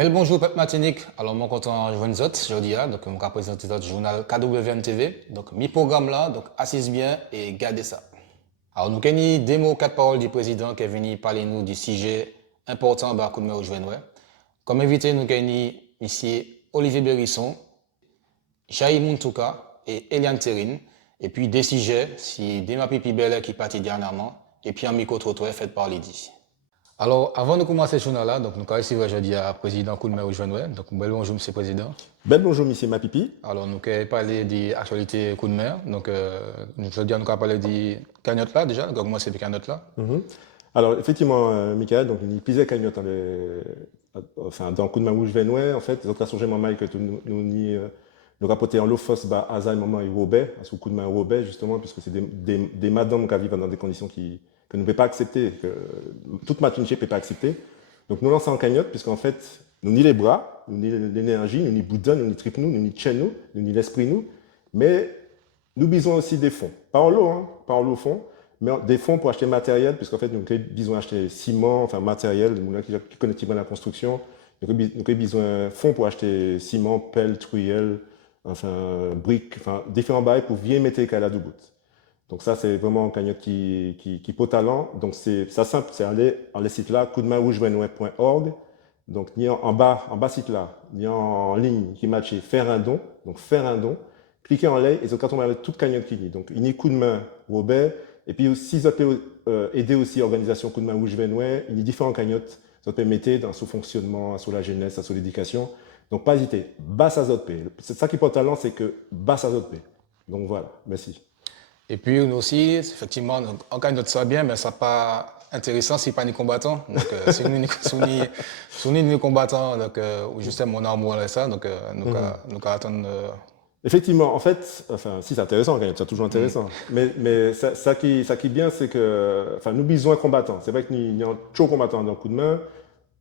Bel bonjour, Pep Martinique. Alors, moi, content de joindre vous aujourd'hui, donc, je vais présenter notre journal KWN TV. Donc, mi programme là, donc, assise bien et gardez ça. Alors, nous avons des mots, quatre paroles du président qui est venu parler nous du sujet important, bah, coup de main au joindre. Comme invité, nous avons ici Olivier Berisson, Jaï Muntouka et Eliane Terrine. Et puis, des sujets, si Dema Pipi Belle qui est parti dernièrement, et puis un micro-trottoir fait par Lydie. Alors, avant de commencer ce journal-là, donc, nous avons ici aujourd'hui à président coup de main au joindre. Donc, bonjour, monsieur le président. Bonjour, monsieur Mapipi. Alors, nous allons parler de l'actualité coup de mer. Donc, aujourd'hui, nous allons parler de cagnotte là déjà. Donc, comment c'est de cagnotte là? Alors, effectivement, Michael, donc, il y a plusieurs cagnottes enfin, dans le coup de main rouge Venoué. En fait, les autres changé maman que nous rapporter en l'eau fausse, bah, Aza, maman et Robert, sous coup de main Robert, justement, puisque c'est des madames qui vivent dans des conditions que nous ne pouvons pas accepter, que toute matinée ne peut pas accepter. Donc, nous lançons en cagnotte, puisqu'en fait, nous ni les bras, nous ni l'énergie, nous ni Bouddha, nous ni trip nous ni Tchen nous ni l'esprit nous, mais nous besoin aussi des fonds. Pas en l'eau, hein, pas en l'eau fond, mais des fonds pour acheter matériel, puisqu'en fait, nous avons besoin d'acheter ciment, enfin matériel, nous qui connaissent bien la construction, nous avons besoin de fonds pour acheter ciment, pelle, truelle, enfin briques, enfin différents bails pour bien mettre les la bout. Donc ça, c'est vraiment un cagnotte qui peut talent. Donc c'est ça simple, c'est aller sur le site là, coudemainrougevenouet.org. Donc ni en bas site là, ni en ligne qui matche faire un don, donc faire un don. Cliquez en l'air et quand on va avec toute cagnotte qui dit. Donc il y a coup de main Robert et puis si vous avez aider aussi l'organisation coup de main rouge Venouet, il y a différents cagnottes vous peut mettre dans son fonctionnement, sur la jeunesse, sur l'éducation. Donc pas hésiter, basse à zot c'est ça qui porte talent, c'est que basse à zot Donc voilà, merci. Et puis, nous aussi, effectivement, on cagnotte ça bien, mais ça pas intéressant si pas ni combattants. Donc, si nous ni combattants, donc, ou justement, on a amour à ça, donc, nous attendre. Effectivement, en fait, enfin, si c'est intéressant, c'est toujours intéressant. Mais ça qui est bien, c'est que, enfin, nous besoin combattants. C'est vrai que nous, y a trop combattants dans le coup de main,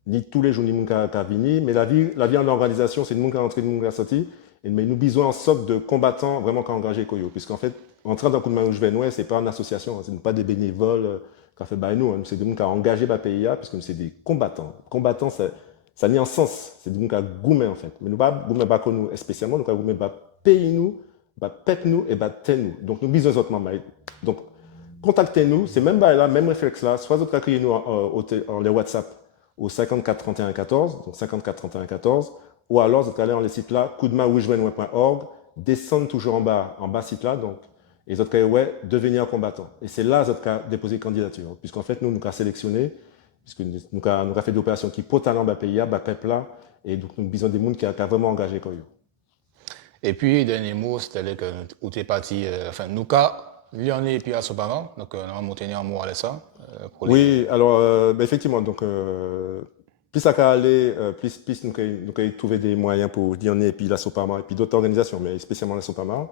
ni tous les jours, ni monde qui venir, mais la vie en organisation, c'est le monde qui entré, le monde qui sorti. Mais nous besoin en sorte de combattants vraiment qui engagé Koyo. Puisqu'en fait, entrer dans le coup de main rouge Venoué, c'est pas une association, c'est pas des bénévoles qui ont fait by nous, c'est des gens qui ont engagé la PIA, puisque c'est des combattants. Combattants, ça n'y a un sens, c'est des gens qui ont goumé en fait. Mais nous pas goumé pas nous spécialement, nous avons goumé pays nous, pep nous et nous. Donc nous besoin d'autres membres. Donc contactez-nous, c'est même là, même réflexe là, soit vous accueillez nous en les WhatsApp au 54 31 14, donc 54 31 14, ou alors vous allez dans le site là, coudemainrougevenouet.org, descendre toujours en bas site là, donc, et vous allez ouais, devenir combattant. Et c'est là que vous allez déposer candidature, puisqu'en fait nous avons sélectionné, puisque nous avons fait des opérations qui portent talent pays, pep là, et donc nous avons besoin des gens qui ont vraiment engagé comme Et puis, dernier mot, c'était que, où tu es parti, enfin, nous, Lyon et puis à ce parent, donc, on va monter en mot à ça. Oui, alors, effectivement, donc, plus ça va aller, plus nous allons trouver des moyens pour Lyon et puis la Sopama, et puis d'autres organisations, mais spécialement la Sopama,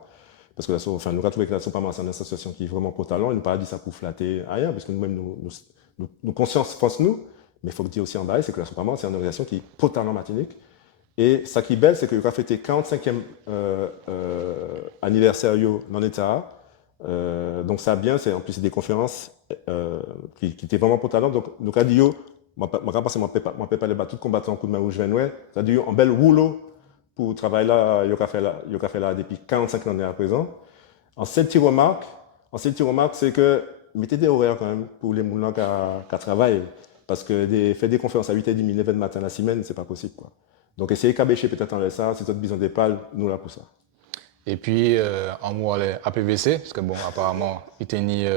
parce que enfin, nous avons trouvé que la Sopama, c'est une association qui est vraiment pour talent, et nous pas dit ça pour flatter rien, parce que nous-mêmes, nous conscience pense nous, mais il faut dire aussi en bas, c'est que la Sopama, c'est une organisation qui est pour talent Martinique. Et ce qui est belle, c'est que nous avons fêté 45e anniversaire dans l'État. Donc ça bien, c'est en plus des conférences qui étaient vraiment pour talent. Donc nous avons dit, je ne peux pas les battre tout combattant en coup de main rouge Venoué. Ça a dit, un bel rouleau pour travailler là, il a fait là depuis 45 ans à présent. En seule petite remarque, c'est que mettez des horaires quand même pour les moulins qui travaillent. Parce que faire des conférences à 8h30, 9h du matin la semaine, c'est pas possible, quoi. Donc, essayez de cabécher peut-être en ça, si vous avez besoin des pales, nous là pour ça. Et puis, en mot à PVC, parce que bon, apparemment, il était mis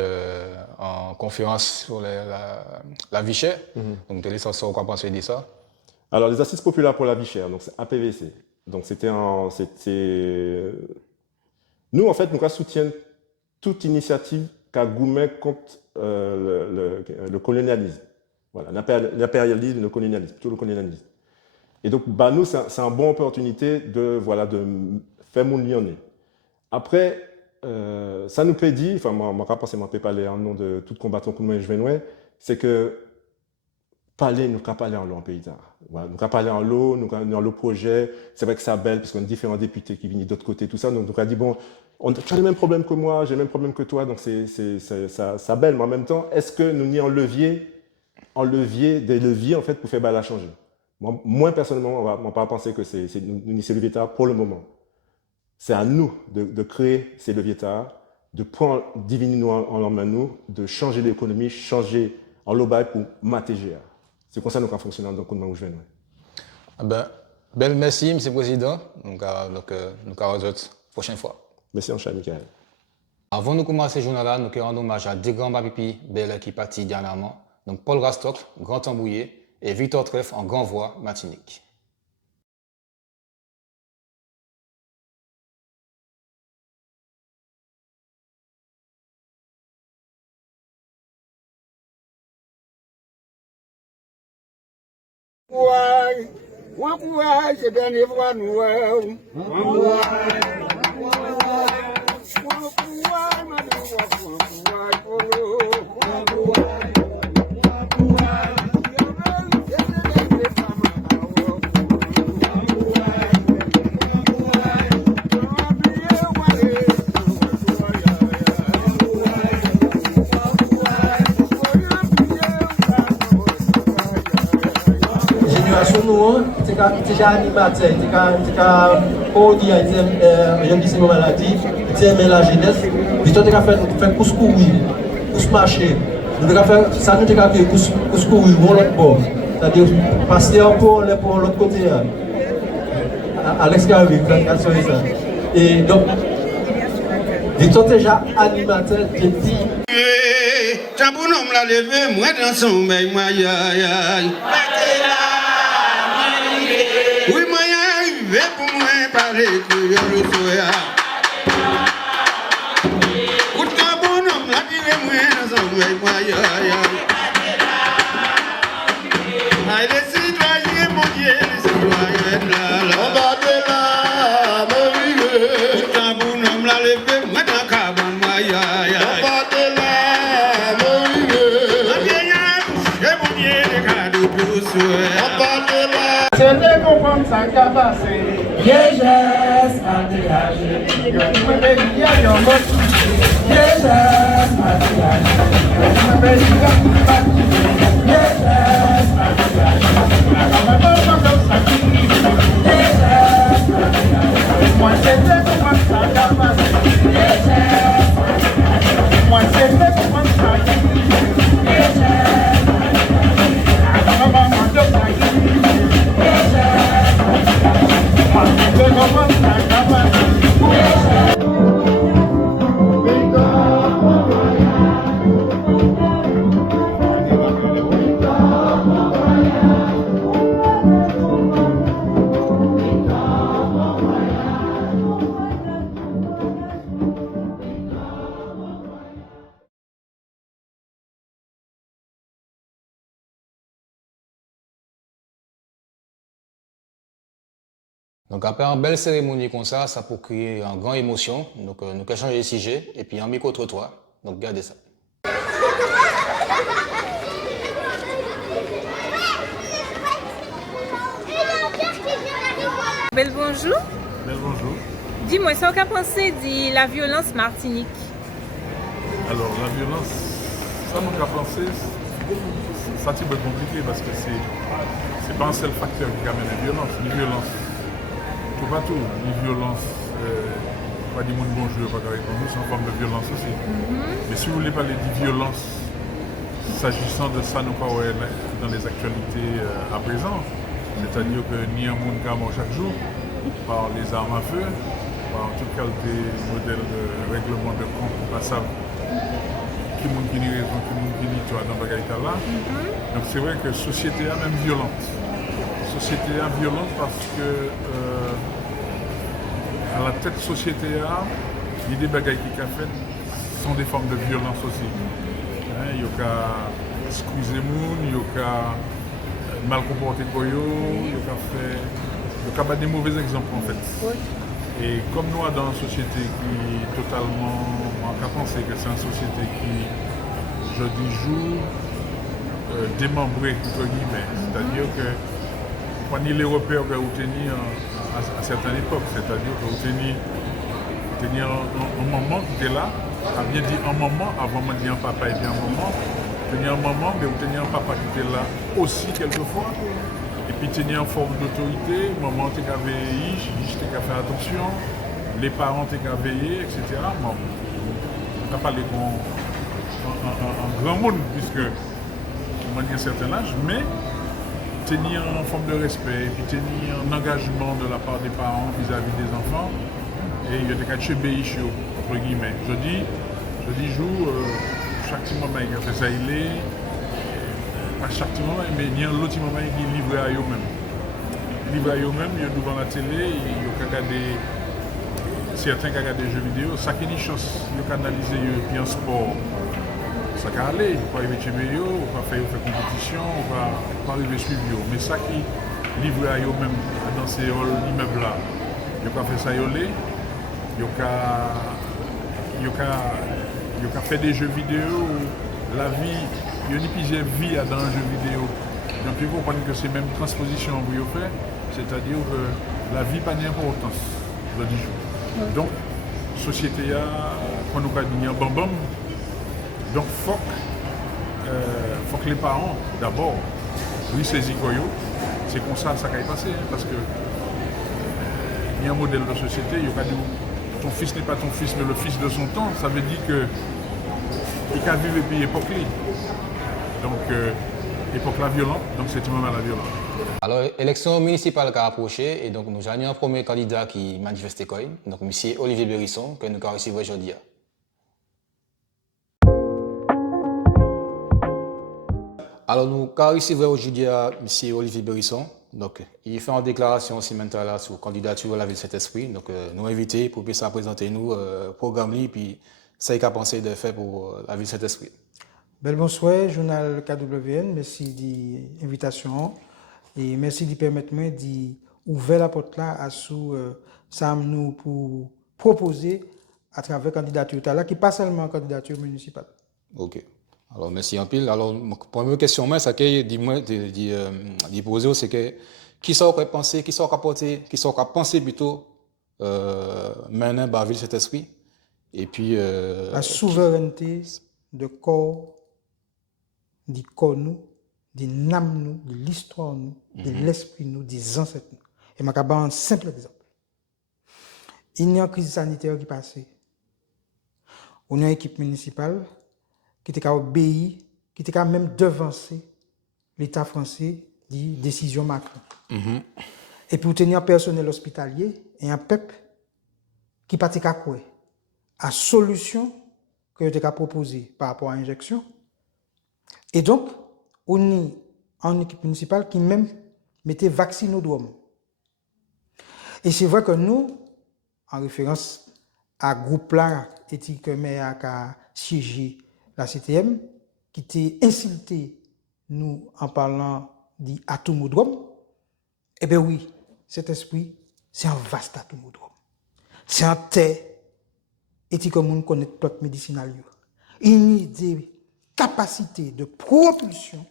en conférence sur la vie chère. Donc, tu as quoi penser de ça? Alors, les assises populaires pour la vie chère, donc c'est APVC. Donc, nous, en fait, nous soutiennent toute initiative qui a gourmet contre le colonialisme. Voilà, l'impérialisme, le colonialisme, plutôt le colonialisme. Et donc, bah, nous, c'est une bonne opportunité de faire mon lyonnais. Après, ça nous peut dire, enfin, moi, je ne peux pas parler en nom de tout combattant comme je vais, c'est que nous ne parler en l'eau en pays d'art. Voilà, nous ne parler en l'eau, nous avons le projet. C'est vrai que c'est belle, parce qu'on a différents députés qui viennent d'autre côté, tout ça. Donc, on a dit, bon, tu as les mêmes problèmes que moi, j'ai les mêmes problèmes que toi, donc ça belle. Mais en même temps, est-ce que nous n'y en levier, des leviers, en fait, pour faire la changer? Moi, personnellement, on va pas penser que c'est ces leviers tard pour le moment. C'est à nous de créer ces leviers tard, de prendre diviner en main nous, de changer l'économie, changer en global pour matéger. C'est comme ça que nous avons fonctionné dans le coup de main où je viens. Ah ben, bel merci, M. le Président. Donc, nous allons la prochaine fois. Merci, cher Michael. Avant de commencer ce journal-là, nous allons rendre hommage à deux grands papiers belles qui partent dernièrement. Donc, Paul Rastock, Grand Tambouillet, et Victor Treff en grand voix, Martinique. Génération nous, c'est déjà animateur, c'est comment dire, c'est une maladie, c'est la jeunesse, puis toi tu as fait couscous, couscous marché, nous avons fait ça, nous avons fait couscous pour l'autre bord, c'est-à-dire passer pour l'autre côté, à l'extérieur, et donc, Victor déjà animateur, j'ai dit. Tabounom la levé, moi dans son bain, moi aïe. Oui, moi arrivé pour moi parler que je le sois. Pour tabounom la levé, moi dans son bain, moi aïe. Aïe, les citoyens, mon Dieu, les citoyens, là, on va de là, mon Dieu. Pour tabounom la levé, moi dans cabane, moi aïe. C'était comprendre ça qui a passé. Vieillesse à dégager. Je me vais dire un mot. Vieillesse à dégager. Je me vais dire un mot. Vieillesse à dégager. La maman comme ça qui dit. Vieillesse à dégager. Moi c'était comprendre ça qui a passé. Vieillesse à dégager. Moi c'était comprendre ça qui dit. Vieillesse à dégager. La maman comme ça qui dit. Donc après une belle cérémonie comme ça peut créer une grande émotion. Donc nous allons changer de sujet et puis un micro-trottoir. Donc regardez ça. Bel bonjour. Bel bonjour. Dis-moi, ce qu'a pensé de la violence Martinique? Alors la violence, ça mon qu'a pensé, ça c'est un peu compliqué parce que c'est pas un seul facteur qui amène la violence. Ni violence, tout pas tout, ni violence, pas dire mon bonjour, pas avec nous, c'est une forme de violence aussi. Mais si vous voulez parler de violence, s'agissant de ça, nous pas dans les actualités à présent, c'est-à-dire que ni un monde qui mort chaque jour par les armes à feu, par toute qualité modèle de règlement de compte, pas ça. Qui monde qui n'y raison, qui monde qui n'y toi dans la là. Donc c'est vrai que la société est même violente. La société est violente parce que à la tête de la société, il y a des bagailles qui sont faites sont des formes de violence aussi. Il y a squeezer moun, il y a mal comporté koyo, il y a des mauvais exemples en fait. Oui. Et comme nous dans une société qui est totalement, on peut penser que c'est une société qui, je dis jour, démembrée entre guillemets. C'est-à-dire que quand il est repères que vous teniez à certaines époques, c'est-à-dire que vous teniez un moment qui était là, ça bien dit un moment, avant de dire un papa et puis un moment, vous teniez un moment, mais vous teniez un papa qui était là aussi quelquefois. Et puis tenir en forme d'autorité, maman t'es qu'à veiller, t'es qu'à faire attention, les parents t'es qu'à veiller, etc. Bon, on n'a pas les grands, en grand monde, puisque on a un certain âge, mais tenir en forme de respect, et puis tenir un engagement de la part des parents vis-à-vis des enfants, et il y a des cas de chez entre guillemets. Je dis joue, chaque petit moment il a fait ça, il est, pas chaque petit moment, mais il y a l'autre moment qui est livré à eux-mêmes. Livré à eux-mêmes, il y a devant la télé, il y a regardé, certains qui regardent des jeux vidéo, ça qui est une chance, il y a canalisé, puis en sport. Ça peut aller, on va arriver chez eux, on va faire compétition, on va arriver suivre. Mais ça qui livre à eux-mêmes dans ces immeubles-là, ils ont fait ça, ils ont fait des jeux vidéo, la vie, il y a une plusieurs vies dans un jeu vidéo. Donc ils comprennent que c'est même transposition que vous faites, c'est-à-dire que la vie n'a pas d'importance, je dis. Donc, la société, quand nous avons dit bam. Donc, il faut que les parents, d'abord, oui, saisissent c'est comme ça ça va passer, parce que il y a un modèle de société, il y a dit, ton fils n'est pas ton fils, mais le fils de son temps, ça veut dire que il a vécu depuis l'époque là. Donc, époque la violente, donc c'est tout le moment la violence. Alors, l'élection municipale qui a approché, et donc nous avons un premier candidat qui manifestait quoi, donc M. Olivier Bérisson, que nous avons reçu aujourd'hui. Alors, nous avons reçu aujourd'hui M. Olivier Bérisson. Donc, il fait une déclaration aussi maintenant là sur la candidature à la ville de Saint-Esprit. Donc, nous invité pour qu'il présenter nous le programme et puis ça qu'il a pensé de faire pour la ville de Saint-Esprit. Bonsoir, journal KWN, merci de l'invitation et merci de permettre moi d'ouvrir la porte là à sous ça nous pour proposer à travers la candidature là qui pas seulement candidature municipale. OK. Alors merci en pile. Alors première question moi ça que dis-moi de poser c'est que qui ça aurait pensé, qui ça aurait apporté, qui ça aurait pensé plutôt maintenant la ville de Saint-Esprit et puis la souveraineté de corps du corps nous, de l'âme nous, de l'histoire nous, de l'esprit nous, des ancêtres nous. Et je vais vous un simple exemple. Il y a une crise sanitaire qui est passée. On a une équipe municipale qui était obéi, qui était même devancé l'État français des décisions Macron. Et pour tenir un personnel hospitalier et un peuple qui partait à quoi? À solution que je t'ai proposée par rapport à l'injection. Et donc, on est en équipe municipale qui même mettait vaccinodrome. Et c'est vrai que nous, en référence à groupe là, éthique mais à siéger la CTM, qui était insulté nous en parlant d'atomodrome, eh bien oui, cet esprit, c'est un vaste atomodrome. C'est un terre, éthique comme on connaît plot médicinal. Il y a des capacités de propulsion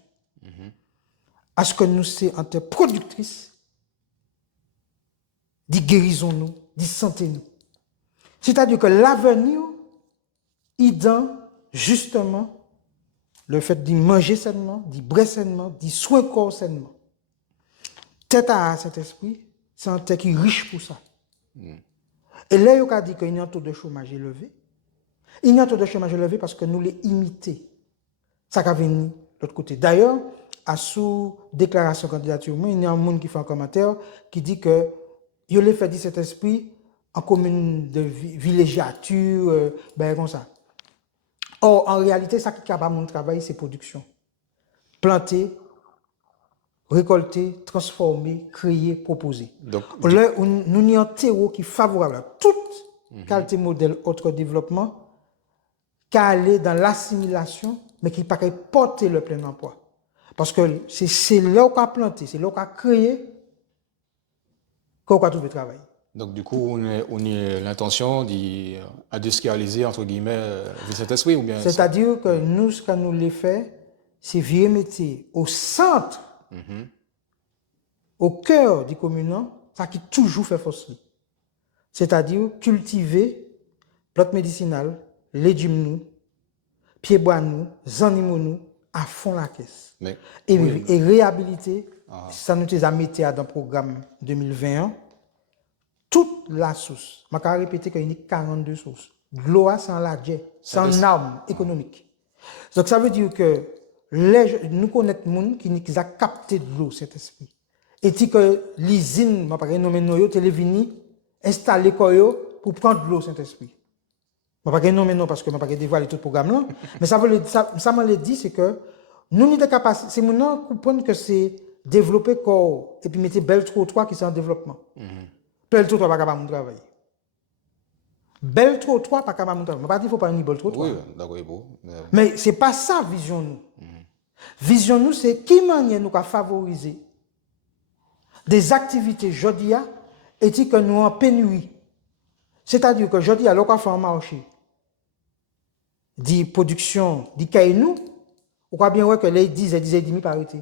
à ce que nous sommes en terre productrice, de guérison nous, de santé nous. C'est-à-dire que l'avenir, il donne justement le fait de manger sainement, de boire sainement, de soigner corps sainement. Tête à cet esprit, c'est un tête qui est riche pour ça. Et là, il a dit qu'il y a un taux de chômage élevé. Il y a un taux de chômage élevé parce que nous les imités. Ça a venu de l'autre côté. D'ailleurs, à sous déclaration de candidature, il y a un monde qui fait un commentaire qui dit que il a fait cet esprit en commune de villégiature, comme ça. Or, en réalité, ça qui est capable de travail, c'est production. Planter, récolter, transformer, créer, proposer. Donc, là, nous avons un terreau qui est favorable à toute qualité modèle autre développement, qui aller dans l'assimilation, mais qui ne peut pas porter le plein emploi. Parce que c'est là où on a planté, c'est là où on a créé, qu'on a trouvé travail. Donc, du coup, on a l'intention d'industrialiser, entre guillemets, cet esprit ou bien... C'est-à-dire que nous, ce que nous l'avons fait, c'est virer métier au centre, au cœur du communant, ça qui toujours fait force. C'est-à-dire cultiver plantes médicinales, légumes nous, pieds bois nous, animaux nous, à fond la caisse. Et réhabiliter ça nous a mis dans le programme 2021, toute la source, je vais répéter qu'il y a 42 sources. L'eau sans la jet, sans arme économique. Donc ça veut dire que nous connaissons des gens qui ont capté de l'eau, cet esprit. Et que l'usine, je vais nommer nous, est venue installer pour prendre de l'eau, cet esprit. Je ne vais pas nommer non parce que je ne vais pas dévoiler tout le programme là. Mais ça me dit, c'est que nous avons des capacités. C'est maintenant comprendre que c'est développer corps et puis mettre belle trottoir qui sont en développement. Belle trottoir pas capable de travailler. Belle trottoir pas capable de travailler. Je ne pas dire qu'il faut pas une belle trottoir. Oui, d'accord, bon. Mais ce n'est pas ça, vision nous. Vision nous, c'est qui manière nous favoriser des activités jodia et que nous en pénurie. C'est-à-dire que jodia, l'on fait un marché de production, de caïnou, on voit bien que les 10 et 10 et demi par été.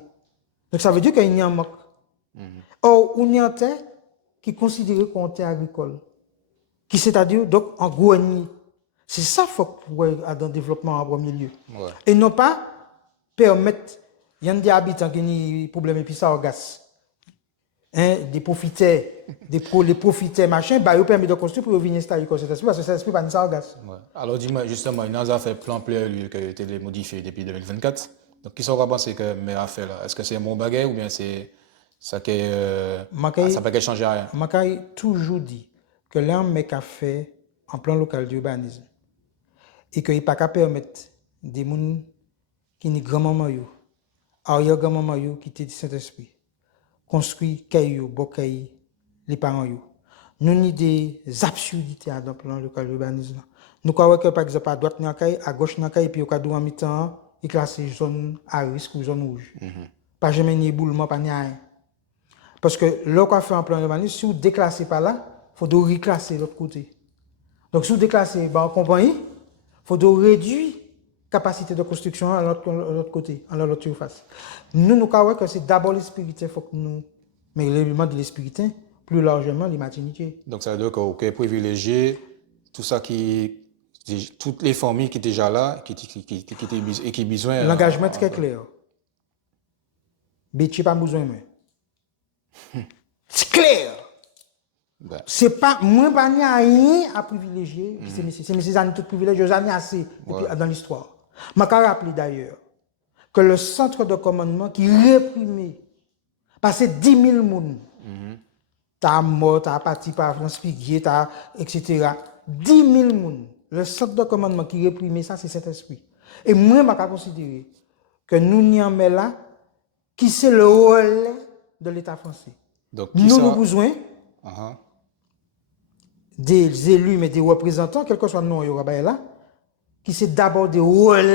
Donc ça veut dire qu'il y a un manque. Or, on y a un terre qui est considéré comme terre agricole. Qui c'est-à-dire, donc, en grenier. C'est ça qu'il faut pour dans le développement en premier lieu. Ouais. Et non pas permettre, il y a des habitants qui ont des problèmes et puis ça au gaz. Hein, des profiteurs, les profiteurs, machin, bah, ils permettent de construire pour venir installer comme cet esprit, parce que cet esprit pas ça au gaz. Ouais. Alors dis-moi, justement, il a fait plan PLU qui a été modifié depuis 2024. Donc, qui sont pensé que mais a fait là? Est-ce que c'est un bon bagage ou bien c'est ça qui ça peut changer rien? Je toujours dit que l'un mec a fait un plan local d'urbanisme et qu'il n'y a pas qu'à permettre des gens qui sont grand-maman, arrière-grand-maman qui étaient du Saint-Esprit, construit caillou, bocaille, les parents. Nous avons des absurdités dans le plan local d'urbanisme. Nous croyons que par exemple à droite, à gauche, et puis au cas en mi-temps, il classe zone à risque ou zone rouge. Pas jamais ni éboulement, pas ni rien. Parce que lorsqu'on fait un plan d'urbanisme, si vous déclassez par là, il faut reclasser de l'autre côté. Donc si vous déclassez en compagnie, il faut réduire la capacité de construction à l'autre côté, à l'autre surface. Nous croyons que c'est d'abord les spirituels, faut que nous, mais l'élément de l'espiritain, plus largement les matinités. Donc ça veut dire qu'on peut privilégier tout ça toutes les familles qui sont déjà là et qui ont besoin. L'engagement est très clair. Béti pas besoin de c'est clair. Ben. C'est pas moi pas rien à privilégier, c'est mes amis tout privilégiés, j'en ai assez dans l'histoire. Je me rappelle d'ailleurs que le centre de commandement qui réprimait passait 10 000 personnes. T'as mort, t'as parti par France Piguet, etc. 10 000 personnes. Le centre de commandement qui réprimait ça, c'est cet esprit. Et moi, je vais considérer que nous n'y en mettons là, qui c'est le rôle de l'État français. Donc, nous avons besoin des élus, mais des représentants, quel que soit le nom, il y aura là, qui c'est d'abord des rôles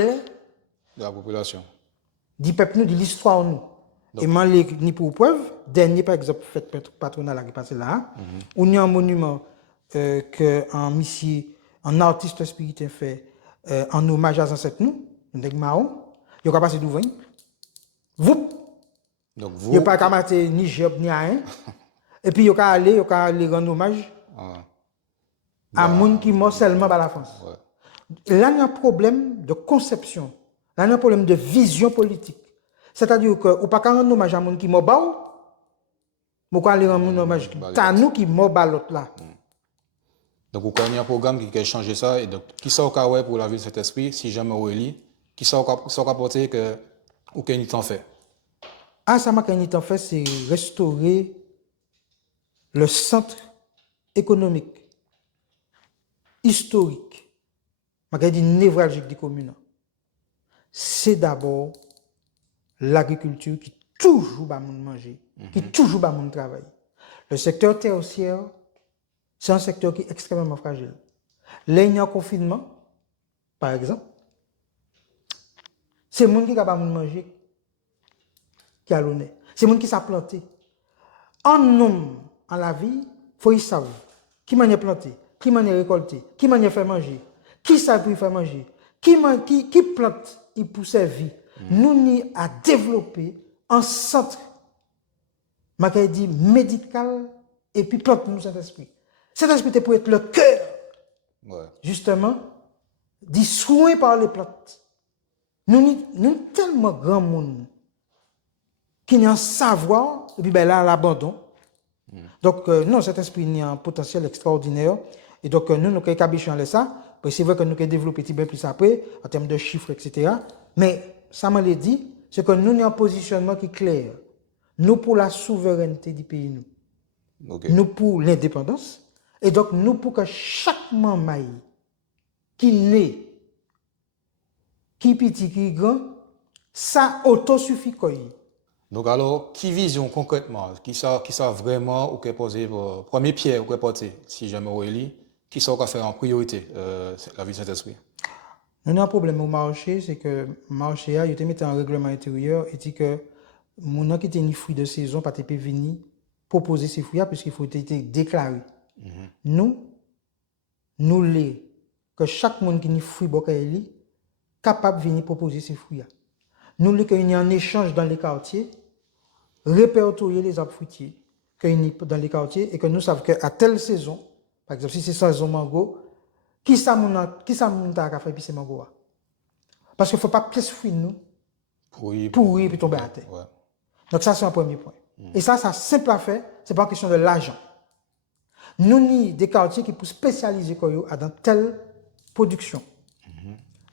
de la population. Du peuple, de l'histoire. Nous. Et moi, ni pour preuve, dernier par exemple, fait patronal qui est passé là, où il y a un monument un artiste spirituel fait en hommage à ancêtre nous, il y a passé d'ouvrir. Vous. Donc vous. Il n'y a pas qu'à mettre ni job ni rien. Et puis il y a aller rendre hommage à gens qui mort seulement par la France. Ouais. Là, il y a un problème de conception. Là, il y a un problème de vision politique. C'est-à-dire que, ou pas qu'à rendre hommage à gens qui mort bas, mais qu'on aller rendre hommage à nous qui mort bas l'autre là. Donc, vous avez un programme qui a changé ça. Et donc, qui ça au pour la vie de cet esprit, si jamais on élit, qui ça au porter que ou qu'il y a fait? Ah, ça m'a qu'il y a fait, c'est restaurer le centre économique, historique, m'a dit névralgique des communes. C'est d'abord l'agriculture qui toujours va manger, qui toujours va travailler. Le secteur tertiaire, c'est un secteur qui est extrêmement fragile. Là, il y a un confinement, par exemple. C'est le monde qui est capable de manger qui a l'honneur. C'est le monde qui s'est planté. En homme, en la vie, il faut savoir qui m'a planté, qui m'a récolté, qui m'a fait manger, qui sait pour faire manger, qui plante pour servir. Nous avons à développer un centre, dit médical, et puis plante nous cet esprit. Cet esprit pour être le cœur, justement, des soins par les plantes. Nous sommes tellement grand monde qui n'y a un savoir, et puis ben là, l'abandon. Donc, non, cet esprit n'y a un potentiel extraordinaire. Et donc, nous avons cabiché ça. C'est vrai que nous avons développé un peu plus après, en termes de chiffres, etc. Mais, ça m'a dit, c'est que nous avons un positionnement qui est clair. Nous pour la souveraineté du pays, nous. Ok. Nous pour l'indépendance. Et donc, nous pour que chaque membre qui naît, qui petit, qui grand, ça autosuffit quoi. Donc alors, qui vision concrètement, qui ça vraiment ou qui poser premier pierre ou qui porter, si jamais on élit, qui ça qu'on fait en priorité la vie de Saint-Esprit? Nous avons un problème au marché, c'est que le marché a été mis en règlement intérieur et dit que mon qui était ni fruit de saison pas te venir proposer ces fruits puisqu'il faut être déclaré. Nous les que chaque monde qui ni fruit bokaeli capable de venir proposer ces fruits. Nous les qu'il y a un échange dans les quartiers, répertorier les arbres fruitiers qu'il y a dans les quartiers et que nous savons qu'à telle saison, par exemple si c'est saison mango, qui ça moun ta fait puis c'est mango. Parce qu'il faut pas pièce fruit nous pourri puis tomber à terre. Ouais. Donc ça c'est un premier point. Et ça simple à faire, c'est pas une question de l'argent. Nous avons des quartiers qui pour spécialiser dans telle production.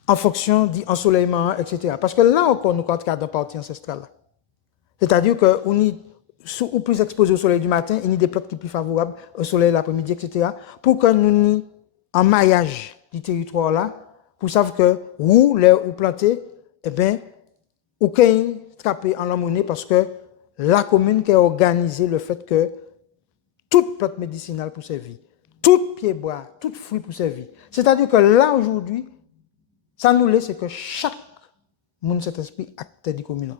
En fonction d'ensoleillement, etc. Parce que là encore, nous rentrons dans la partie ancestrale. C'est-à-dire qu'on est ou plus exposé au soleil du matin, il y a des plantes qui sont plus favorables au soleil l'après-midi, etc. Pour que nous ayons un maillage du territoire là, pour savoir que où les ou planter, eh bien, ou qu'il trappé en la monnaie parce que la commune qui a organisé le fait que toute plante médicinale pour servir, tout pied bois, tout fruit pour servir. C'est-à-dire que là aujourd'hui, ça nous laisse que chaque monde cet esprit acteur du communal.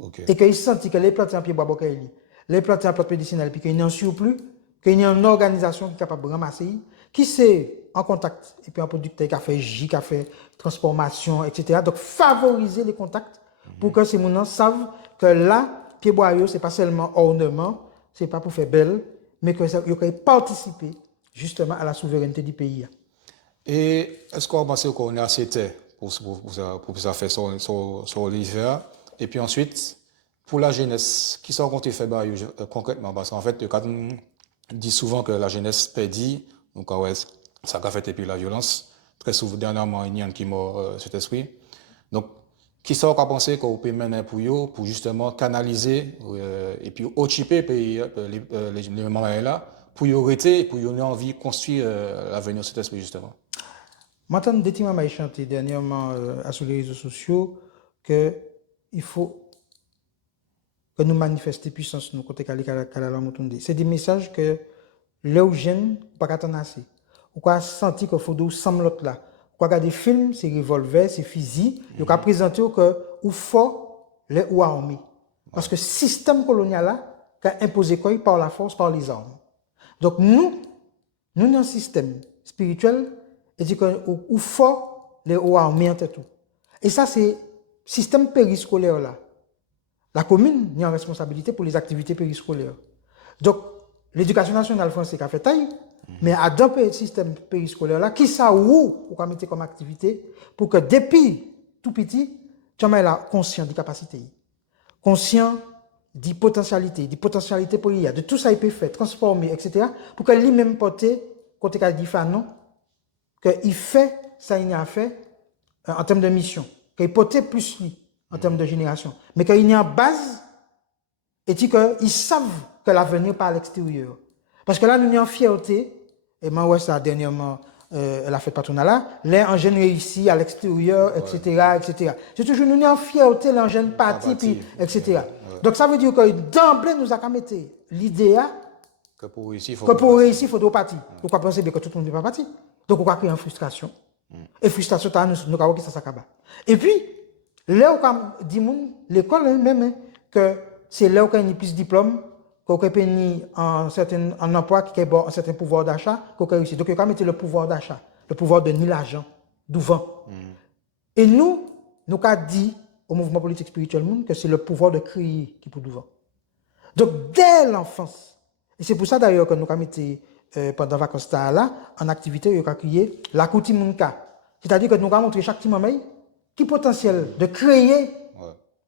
Okay. Et qu'il sentit que les plantes en pied bois bokaili, les plantes en plante médicinale, puis qu'il y a un surplus, qu'il y a une organisation qui est capable de ramasser, qui c'est en contact, et puis un producteur qui a fait J, qui a fait transformation, etc. Donc favoriser les contacts pour que ces gens savent que là, pied bois, ce n'est pas seulement ornement, ce n'est pas pour faire belle, mais que ça peut participer justement à la souveraineté du pays. Et est-ce qu'on pense qu'on est assez terre pour ça faire son l'hiver? Et puis ensuite, pour la jeunesse, qui sont comptés faire concrètement? Parce qu'en fait, quand on dit souvent que la jeunesse perdit, donc ça a fait et puis la violence. Très souvent, dernièrement, il y a un qui mort cet esprit. Donc, qui sont qu'on penser qu'on peut mener pour justement canaliser et puis occuper les moments là pour y arrêter, pour y avoir envie de construire l'avenir de cet esprit justement. Maintenant, des petits mamans chanté dernièrement sur les réseaux sociaux que il faut que nous manifestions puissance nous côté c'est des messages que les jeunes pas attendre assez. Ou quoi sentir qu'il faut ensemble l'autre là. Quoi regarder des films, c'est revolver, c'est fusil, il a présenté que ou fort les ou armés. Parce que le système colonial là a imposé quoi par la force, par les armes. Donc nous avons un système spirituel et dit que ou fort les ou armés en tout. Et ça c'est système périscolaire là. La commune a une responsabilité pour les activités périscolaires. Donc l'éducation nationale française a fait taille, mais à dans le système périscolaire là, qui ça ou pour mettre comme activité pour que depuis tout petit, tu es conscient des capacités, conscient des potentialités pour y de tout ça il peut faire, transformer, etc. pour que lui-même porte côté qu'il dit non, qu'il fait ça il a fait en termes de mission, qu'il porte plus lui en termes de génération, mais qu'il y a une base et qu'ils savent que l'avenir par l'extérieur. Parce que là, nous avons une fierté, et moi, ouais, ça dernièrement, la fête patronale là, les jeunes réussis à l'extérieur, etc., etc. C'est toujours nous avons une fierté, les jeunes partis, puis, etc. Ouais. Donc ça veut dire que d'emblée, nous avons mis l'idée que pour réussir, il faut deux partis. Pourquoi penser que tout le monde n'est pas parti? Donc on va créer une frustration. Et frustration, nous avons ça s'accaba. Et puis, là où on dit, l'école même, que c'est là où on a plus de diplômes, qu'on a un emploi qui a un certain pouvoir d'achat, qu'on a réussi. Donc, il faut mettre le pouvoir d'achat, le pouvoir de ni l'argent, du vent. Et nous avons dit au mouvement politique spirituel que c'est le pouvoir de créer qui est pour du vent. Donc, dès l'enfance, et c'est pour ça d'ailleurs que nous avons mis pendant les vacances là, en activité, nous avons créé la Kouti Mounka. C'est-à-dire que nous avons montré chaque petit moment qui potentiel de créer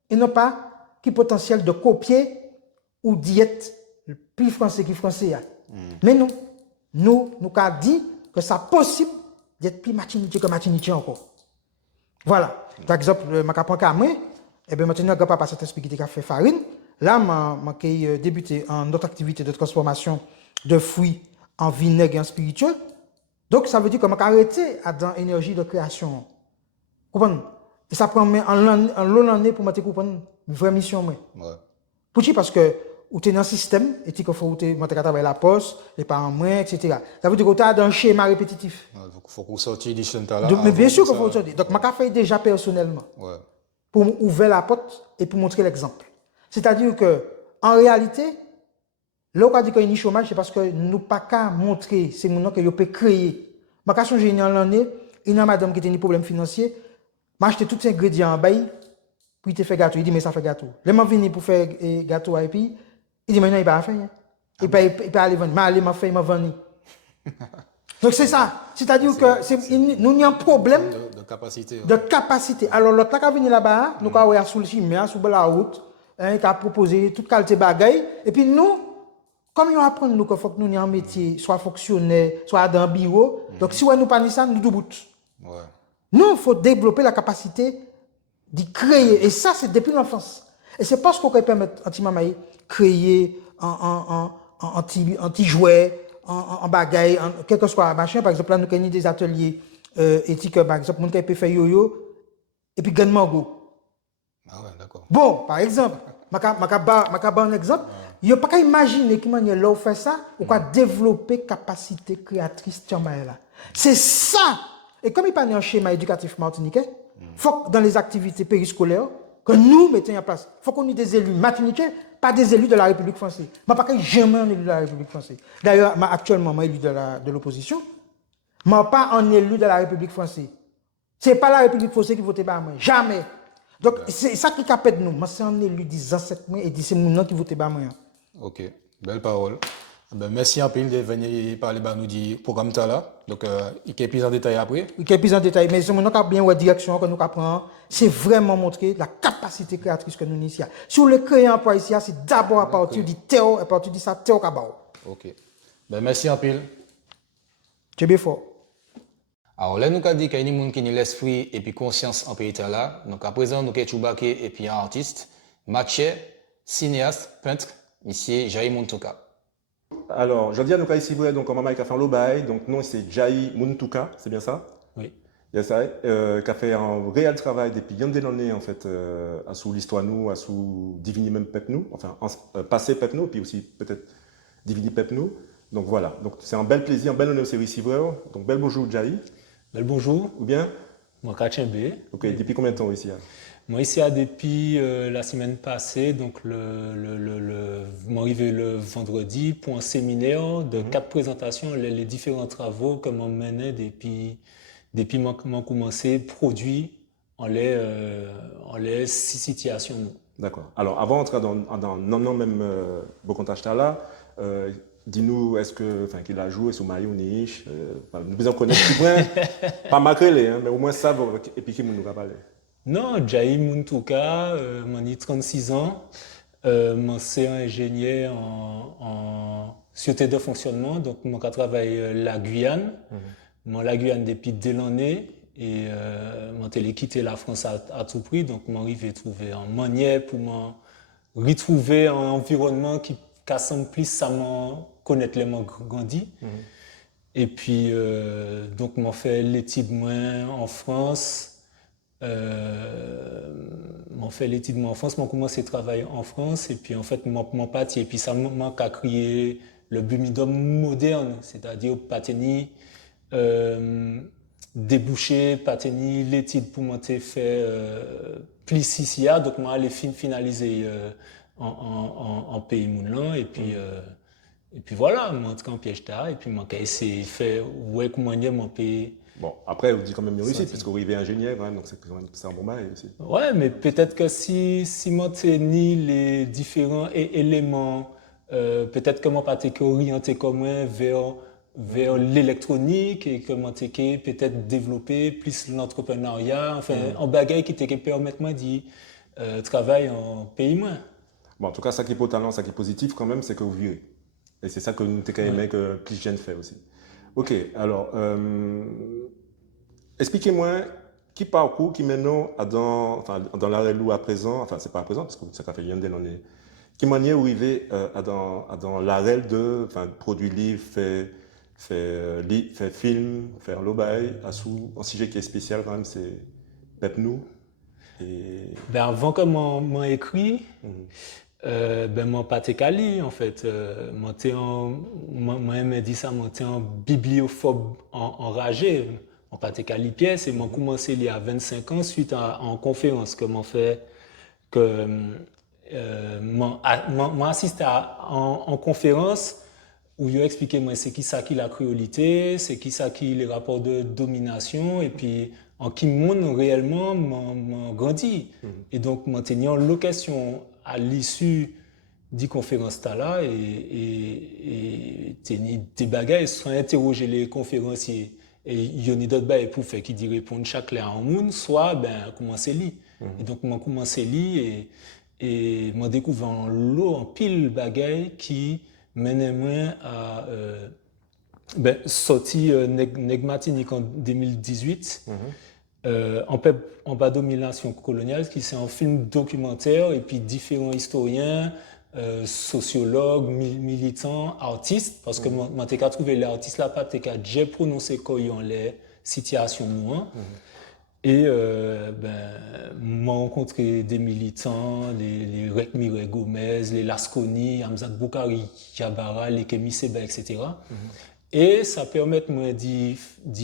et non pas qui potentiel de copier ou d'être plus français qui français. Mais non, nous avons dit que c'est possible d'être plus Martiniquais que Martiniquais encore. Voilà. Par exemple, je prends Camé, et bien maintenant, je pas cet esprit qui a fait farine. Là, je débuté en autre activité de transformation de fruits en vinaigre et en spiritueux. Donc, ça veut dire que je arrêté dans l'énergie de création. Vous comprenez? Et ça prend en long année pour me comprendre une vraie mission. Ouais. Pourquoi? Parce que vous êtes dans un système, et il faut travailler la poste, les parents, etc. Ça veut dire que vous êtes dans un schéma répétitif. Ouais, donc, il faut qu'on sorte du centre là. Donc, mais bien sûr qu'il ça. faut sortir. Donc, je fait déjà personnellement. Ouais. Pour ouvrir la porte et pour montrer l'exemple. C'est-à-dire que, en réalité, là où on dit qu'il y a un chômage, c'est parce que nous ne pouvons pas montrer ces gens que nous pouvons créer. Je vais changer l'année, il y a une madame qui a des problèmes financiers, m'a acheté tous ces ingrédients en bail, puis il fait gâteau. Il dit, mais ça fait gâteau. Là, je venu pour faire gâteau et puis, il dit, mais non, il ne peut pas faire. Il peut aller vendre. Mais allez, m'a fait, il m'a vendu. Donc c'est ça. C'est-à-dire que nous avons un problème de capacité. de capacité. Alors, l'autre qui a venu là-bas, nous avons sous le chemin, sous la route, qui a proposé toute qualité de bagaille. Et puis nous, comme nous apprenons nous qu'il faut que nous ayons un métier, soit fonctionnaire, soit dans un bureau. Donc si nous pas ça, nous debout. Ouais. Nous, il faut développer la capacité d'y créer. Et ça, c'est depuis l'enfance. Et c'est parce qu'on peut permettre anti-mamaï créer un anti-jouet, en bagaille, quel que soit machin. Par exemple, là, nous avons des ateliers éthiques, par exemple, nous peut faire yo-yo et puis gagne mango. Ah ouais, d'accord. Bon, par exemple, je vais un exemple. Il ne faut pas imaginer comment là fait ça, ou quoi développer capacité créatrice. C'est ça. Et comme il n'y a pas un schéma éducatif martiniquais, il faut que dans les activités périscolaires, que nous mettions en place. Il faut qu'on ait des élus martiniquais, pas des élus de la République française. Je ne suis pas jamais un élu de la République française. D'ailleurs, actuellement, je suis élu de l'opposition. Je ne suis pas un élu de la République française. Ce n'est pas la République française qui vote par moi. Jamais. Donc, c'est ça qui capte nous. Moi, c'est un élu des ancêtres et c'est mon nom qui vote par moi. Ok, belle parole. Ben, merci un peu de venir parler de nous du programme là. Donc, il y a plus en détail après. Il y a plus en détail, mais c'est mon bien la direction que nous apprenons. C'est vraiment montrer la capacité créatrice que nous avons ici. Si vous voulez créer un emploi ici, c'est d'abord à partir du théo, à partir de ça, théo kabao. Ok. Ben, merci un peu. C'est bien fort. Alors là, nous avons dit qu'il y a des gens qui ont l'esprit et puis conscience en pays là. Donc à présent, nous avons Choubaké et puis un artiste, matché, cinéaste, peintre, monsieur Jaï Muntouka. Alors, je dis à nous ici, donc, comme Mike a fait un lobaï, donc, non, c'est Jaï Muntouka, c'est bien ça? Oui. Il y a ça, qui a fait un réel travail depuis bien des années, en fait, à sous l'histoire nous, à sous Divini même Pep nous, enfin, passé Pep nous, puis aussi peut-être Divini Pep nous. Donc voilà, donc c'est un bel plaisir, un bel honneur, c'est receveur. Donc, bel bonjour, Jaï. Bel bonjour. Ou bien? Moi, Kachembe. Ok, depuis combien de temps ici? Moi, ici, depuis la semaine passée, donc moi, arrivé le vendredi pour un séminaire de 4 présentations, les différents travaux que moi menais depuis moi commencé produit en les 6 situations. D'accord. Alors, avant d'entrer dans non même Bokontache là, dis-nous, est-ce que, enfin, qu'il a joué sur Maï ou Niche, nous besoin connaître plus loin, pas macrélé, hein, mais au moins ça, et puis qui nous va parler. Non, Jaï Muntouka, j'ai 36 ans, je suis ingénieur en sûreté de fonctionnement, donc je travaille la Guyane. Moi, la Guyane depuis dès l'année, et je quitté la France à tout prix, donc je suis trouver en manière pour me retrouver un environnement qui semble plus ça connaître les mots grandi. Et puis, donc, je fais l'étude en France. J'ai commencé à travailler en France et puis en fait mon parti et puis ça m'a créé le Bumidum moderne, c'est-à-dire pateni déboucher pateni l'étude pour monter faire plus ici donc moi aller finaliser en pays moulin et puis voilà moi en piège tard et puis moi essayé faire ouais comment dire mon pays. Bon, après, vous dites quand même réussite, puisque vous êtes ingénieur, hein, donc c'est un bon bail aussi. Ouais, mais peut-être que si moi ni les différents éléments, peut-être que moi pas orienté comme vers l'électronique et que moi peut-être développer plus l'entrepreneuriat, enfin, en bagaille qui te permettre moi d'y travaille en pays moins. Bon, en tout cas, ça qui est pour talent, ça qui est positif quand même, c'est que vous vivez. Et c'est ça que nous t'es aimé que Clicgen fait aussi. Ok, alors, expliquez-moi qui parcours qui maintenant dans la loi à présent, enfin c'est pas à présent parce que ça fait bien de l'année, qui manière où arriver dans l'arrêt de produire livre, faire film, faire l'obaï, un sujet qui est spécial quand même, c'est Pep nous. Et... Ben avant que moi écrit, moi pas Kali en fait, moi m'a dit ça, moi t'es un bibliophobe enragé, moi pas Kali pièce et moi commencé il y a 25 ans suite à en conférence que m'ont fait que moi assisté en conférence où il a expliqué moi c'est qui ça qui la cruauté, c'est qui ça qui les rapports de domination et puis en qui monde réellement m'a grandi. Et donc moi tenant l'occasion à l'issue des conférences là et tenir des bagages sans interroger les conférenciers et il y a d'autres bagages pour faire qui dit répondre chaque là en monde soit commencer lire. Et donc moi commencer lire et moi découvert en l'eau en pile bagages qui menait moi à sorti Negmatinique en 2018 en bas domination coloniale qui c'est un film documentaire et puis différents historiens sociologues militants artistes parce que moi t'ai qu'à trouver les artistes là pas t'ai qu'à j'ai prononcé quoi ont les situations moi et m'a rencontré des militants, les Rek Mireille Gomez, les Lasconi, Hamzat Boukari Yabara, les Kémy Seba, etc. Et ça permet moi d'y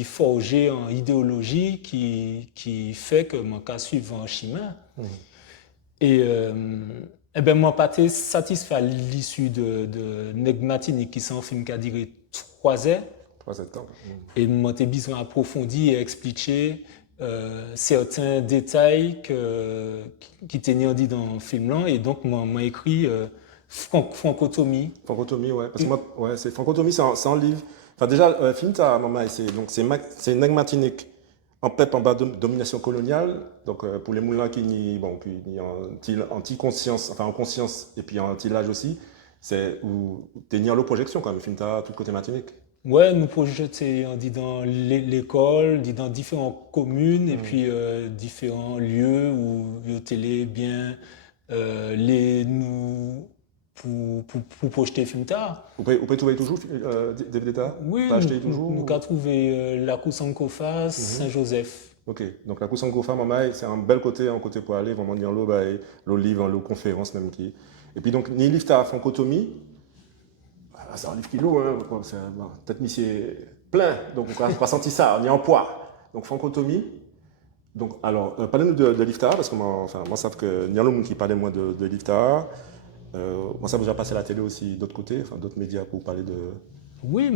forger une idéologie qui fait que mon cas suivre un chemin. Et moi pas été satisfait à l'issue de Negmatinique qui c'est un film qui a duré 3 ans. 3 ans. Et moi j'ai besoin d'approfondir et expliquer certains détails qui tenaient dit dans le film là et donc moi écrit francotomie. Francotomie, ouais. Parce que moi, ouais, c'est francotomie, c'est un livre. Enfin déjà, film ça, maman, c'est Negmatinique en pep en bas de domination coloniale. Donc pour les moulins qui ni anti-conscience, enfin en conscience et puis anti-l'âge aussi, c'est où t'es ni en l'eau projection quand même. Film ça tout côté Martinique. Ouais, nous projetons on dit dans l'école, dit dans différentes communes et puis différents lieux où le télé bien nous pour projeter film tard. Vous pouvez trouver toujours DVD tard. Oui, nous avons trouvé la Koussankofas, Saint-Joseph. Ok, donc la Koussankofas, maman, c'est un bel côté, un côté pour aller vraiment dire l'eau livre, l'eau conférence même qui. Et puis donc ni livre à francotomie. C'est un livre qui est lourd, hein. Peut-être mis c'est plein, donc on va sentir ça, on est en poids. Donc francotomie. Donc alors, parlez-nous de l'IFTA, parce que moi savent que il y a monde qui parlait moins de l'IFTA. Moi ça vous a passé à la télé aussi d'autres côtés, d'autres médias pour parler de. Oui,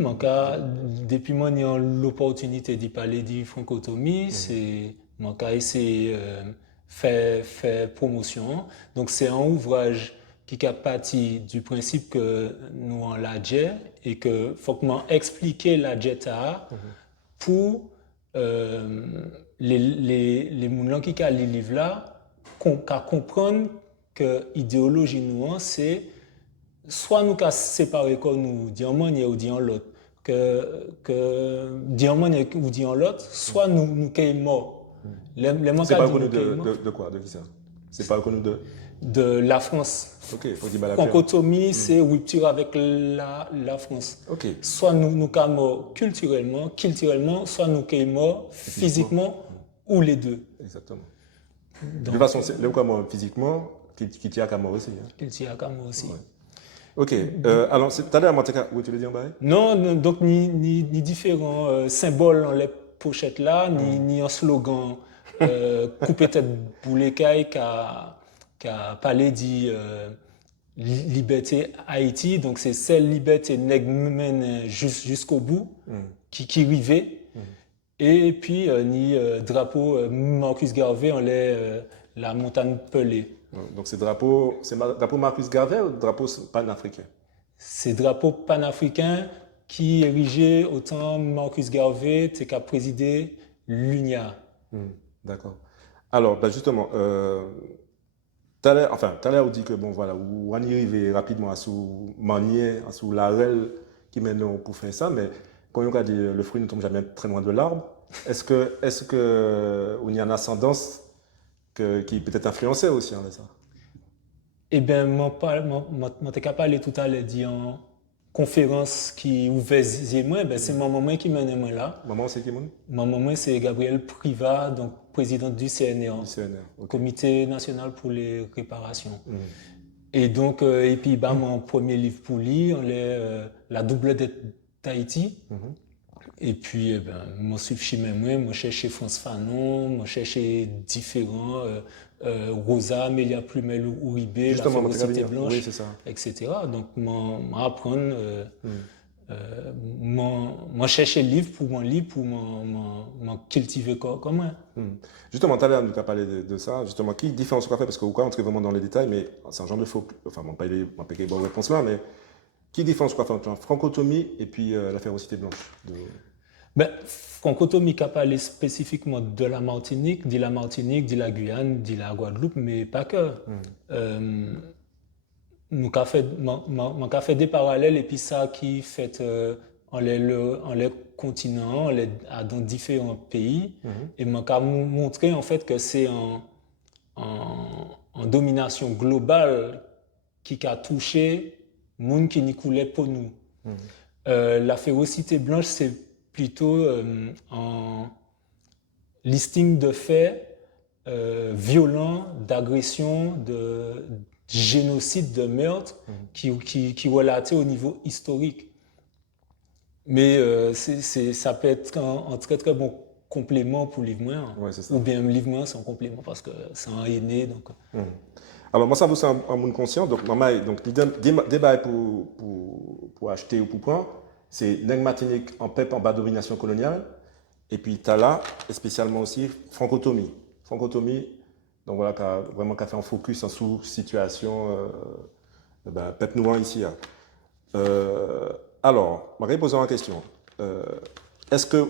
depuis moi j'ai l'opportunité d'y parler de francotomie, c'est mon cas essayé faire promotion. Donc c'est un ouvrage qui a parti du principe que nous en la jet et que faut que m'en expliquer la jet pour les moulins qui a les livres là qu'à comprendre que idéologie nous c'est soit nous qu'à séparer comme nous disons manière ou disons l'autre que disons manière ou disons l'autre soit nous qui est mort les c'est pas reconnu de quoi de qui ça c'est pas reconnu de la France. Okay, faut dire francotomie, c'est rupture avec la France. Okay. Soit nous sommes morts culturellement, soit nous sommes morts physiquement, ou les deux. Exactement. Donc, de toute façon, c'est le mort physiquement, qui tient à mort aussi. Qui tient à mort aussi. Ouais. Ok. Alors, tout à l'heure, oui, tu veux dire Non, donc ni différents symboles dans les pochettes là, ni un slogan coupé tête boulet caille qui a parlé de liberté Haïti, donc c'est celle liberté mène jusqu'au bout qui rivait et puis ni drapeau Marcus Garvey en la montagne pelée. Donc c'est drapeau Marcus Garvey ou drapeau panafricain? C'est drapeau panafricain qui érigeait autant Marcus Garvey qui a présidé l'UNIA. D'accord. Alors justement Tout à l'heure, on dit que, bon, voilà, on y arrive rapidement à sous manier, à sous l'arel qui mène pour faire ça, mais quand on a dit le fruit ne tombe jamais très loin de l'arbre, est-ce que on y a une ascendance qui peut être influencée aussi, hein, de ça? Eh bien, je suis capable de tout à l'heure dire en conférence qui ouvert moi, ben, c'est ma maman qui mène moi là. Maman, c'est qui, mon? Ma maman, c'est Gabrielle Privat, donc présidente du CNR, ok. Comité national pour les réparations. Mhm. Et donc, et puis, bah, mon premier livre pour lire, La double dette d'Haïti. Mhm. Et puis, eh ben, moi, suis chez moi, moi, chercher France Fanon, moi, chercher différents, Rosa, Amélia Plumel ou Uribe, La Férocité Blanche, oui, c'est ça. etc. Donc, m'apprendre, moi, chercher le livre pour mon livre, pour m'en cultiver comme moi. Justement, tout à l'heure, nous avons parlé de ça. Justement, qui différence qu'on fait, parce qu'on va entrer vraiment dans les détails, mais c'est un genre de faux. Enfin, je ne vais pas payer bonne réponse là, mais qui différence qu'on fait entre francotomie et puis la férocité blanche Ben, francotomie qui a parlé spécifiquement de la Martinique, dit la Guyane, dit la Guadeloupe, mais pas que. Nous avons fait des parallèles et puis ça qui fait en les continents, dans différents pays. Et nous avons montré en fait que c'est en domination globale qui a touché le monde qui n'y coulait pour nous. La férocité blanche, c'est plutôt un listing de faits violents, d'agression, de génocide, de meurtre qui relatait au niveau historique. Mais ça peut être un très très bon complément pour livre-moi, ou bien livre-moi sans complément parce que c'est un aîné. Donc. Alors moi ça vous c'est un monde conscient, donc débat pour acheter ou pour prendre, c'est Nègre Martinique en PEP en bas domination coloniale, et puis Tala, et spécialement aussi francotomie. Francotomie, donc voilà, qui a fait un focus en sous-situation PEP Nouan ici. Alors, je vais poser une question. Est-ce que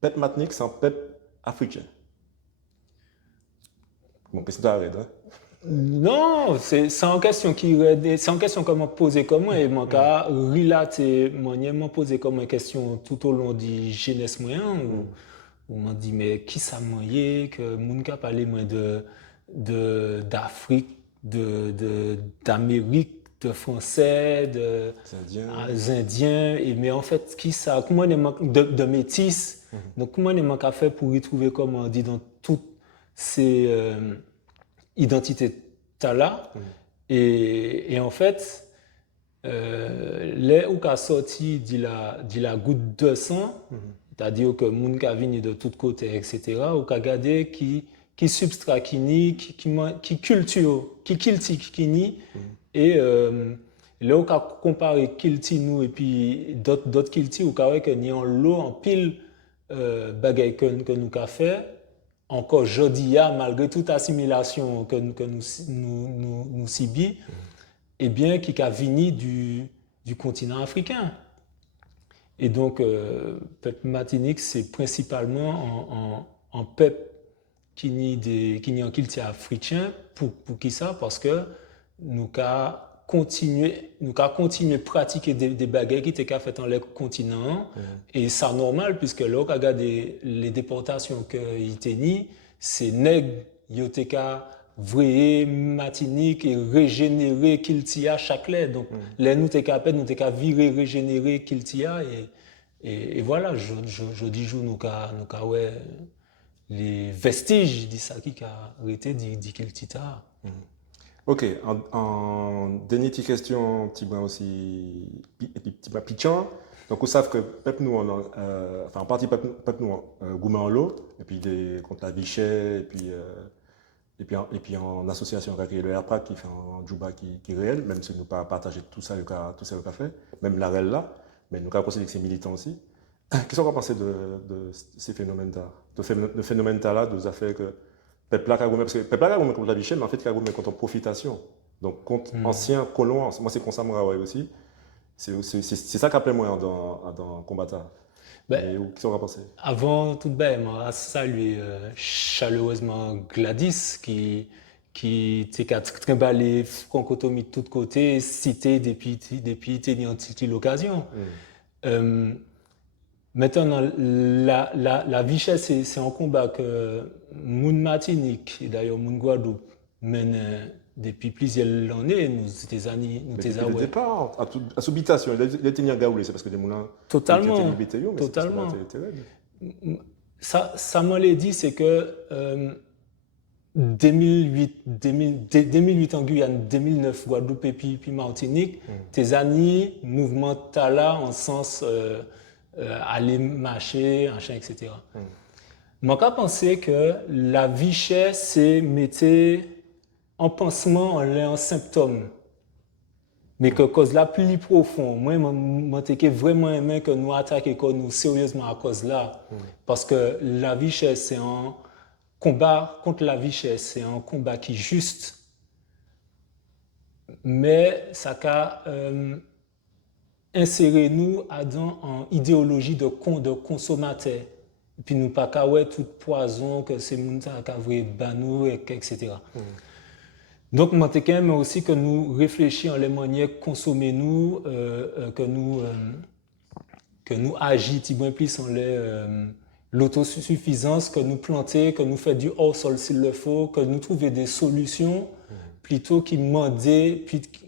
PEP Martinique, c'est un PEP africain? Bon, question t'arrête, hein? Non, c'est une question que m'a posée comme moi et m'a relaté, m'a posé comme une question tout au long du jeunesse moyen où m'a dit mais qui ça moyen que moun ka parler moins d'Afrique, d'Amérique, de français, des Indiens et mais en fait qui ça comment de métis. Donc comment on a fait pour y trouver comme on dit dans toutes ces identité Tala et en fait les où qu'a sorti dit la goutte de sang, c'est-à-dire que moun ka vini de tous côtés etc. ou qu'a gardé qui substrat qui culture qui kilti et là où qu'a comparé kilti nous et puis d'autres kilti ou qu'a que ni en l'eau en pile bagaille que nous qu'a fait encore aujourd'hui, malgré toute assimilation que nous subissons, eh bien, qui a venu du continent africain. Et donc, peuple Martinique, c'est principalement en peuple qui n'est en culture africain. Pour qui ça? Parce que nous avons continué à pratiquer des bagages qui étaient faites dans les continents. Et c'est normal, puisque là, on regarde les déportations qu'il y a, c'est nègres, qui vrai Martinique et régénérer Kiltia chaque lait. Donc, là, nous avons virer, régénérer Kiltia. Et voilà, je dis, nous avons les vestiges de ça qui a arrêté de Kiltia. Ok, en dernière petite question, petit brin aussi, et puis petit brin pitchant. Donc, vous savez que peuple nous, en partie peuple nous, gourmet en l'eau, et puis contre la vichet, et puis en association avec le RPRA qui fait un Djouba qui est réel, même si nous pas partager tout ça le fait, même la réelle là, mais nous avons considéré que c'est militant aussi. Qu'est-ce qu'on va penser de ces phénomènes-là, de phénomènes-là, de affaires que peuple là parce que peuple là contre la vichet, mais en fait il a contre profitation, donc contre anciens colons, moi c'est comme ça moi aussi. C'est ça qu'appelait moi dans combattant. Qu'est-ce qu'on va penser? Avant tout, je salue chaleureusement Gladys qui qui a trimballé francotomie de tous côtés, cité depuis l'occasion. Maintenant, la richesse, c'est un combat que Moun Martinique, et d'ailleurs Moun Guadeloupe, mène depuis plusieurs années, nous années. Depuis le départ, à Subitation, il a tenu à Gaoulé, c'est parce que les moulins. Totalement. Ça m'a dit, c'est que 2008 en Guyane, 2009 Guadeloupe et puis Martinique, tes années mouvement là en sens aller marcher, machin, etc. Moi, j'ai pensé que la vie chère, c'est mettre en pansement, en symptôme. Mais que cause là plus profond. Moi, j'ai vraiment aimé que nous attaquions nous sérieusement à cause là. Parce que la vie chère, c'est un combat contre la vie chère, c'est un combat qui est juste. Mais ça a inséré nous dans une idéologie de consommateur. Et puis nous pas qu'à tout poison que c'est moun ça qu'a vrai banou etc. Donc moi mais aussi que nous réfléchissons les manières de consommer nous que nous agissons bien plus en l'autosuffisance, que nous planter, que nous faisons du hors sol s'il le faut, que nous trouvions des solutions plutôt qu'ils demander,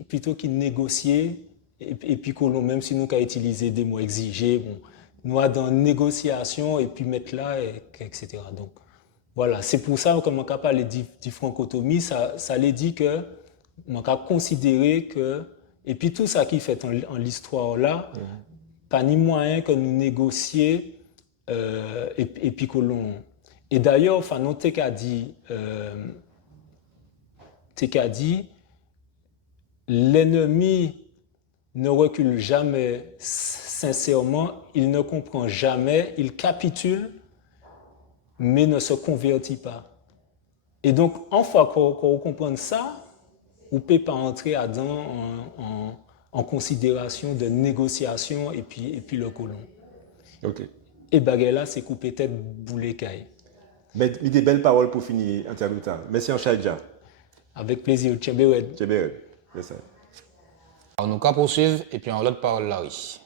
plutôt qu'ils négocier et puis que même si nous avons utilisé des mots exigés, bon, nous sommes dans une négociation et puis mettre là, etc. Donc, voilà, c'est pour ça que je parle de francotomie, ça les dit que je considérer que, et puis tout ça qui fait en l'histoire là, pas ni moyen que nous négocions et puis que l'on. Et d'ailleurs, enfin, non, t'es qu'à dit, l'ennemi ne recule jamais sincèrement, il ne comprend jamais, il capitule, mais ne se convertit pas. Et donc, une fois qu'on comprend ça, on ne peut pas entrer en considération de négociation et puis le colon. Ok. Et baguette là, c'est couper tête boulet caille. Mais il y a des belles paroles pour finir l'interview. Merci en Chadja. Avec plaisir, Tchébéred. Tchébéred, c'est ça. Alors, nous allons poursuivre et puis on l'autre parole là, oui.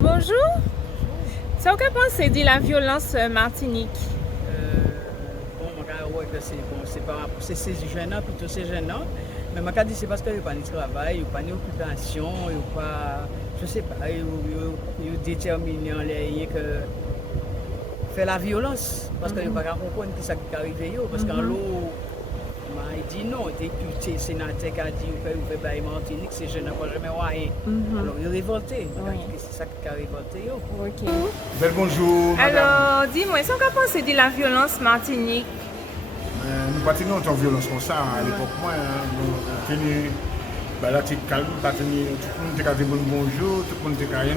Bonjour. Ça que pensez de la violence Martinique? C'est ces jeunes, plutôt ces jeunes. Mais je dis c'est parce qu'ils n'ont pas de travail, ils n'ont pas d'occupation, ils n'ont pas, je sais pas, ils sont déterminés que faire la violence. Parce qu'ils n'ont pas comprendre ce qui est arrivé. Parce qu'en l'eau, il dit non, député, sénateur qui a dit que vous faites Martinique, ces jeunes n'ont jamais rien. Alors ils sont révoltés. C'est ça qui a révolté. Ok. Bel bonjour, madame. Alors, dis-moi, est-ce que pensez de la violence Martinique? Nous partions en violence comme ça à l'époque. Moi, nous tenions là, c'est calme, tout le monde était dit bonjour, tout le monde était rien,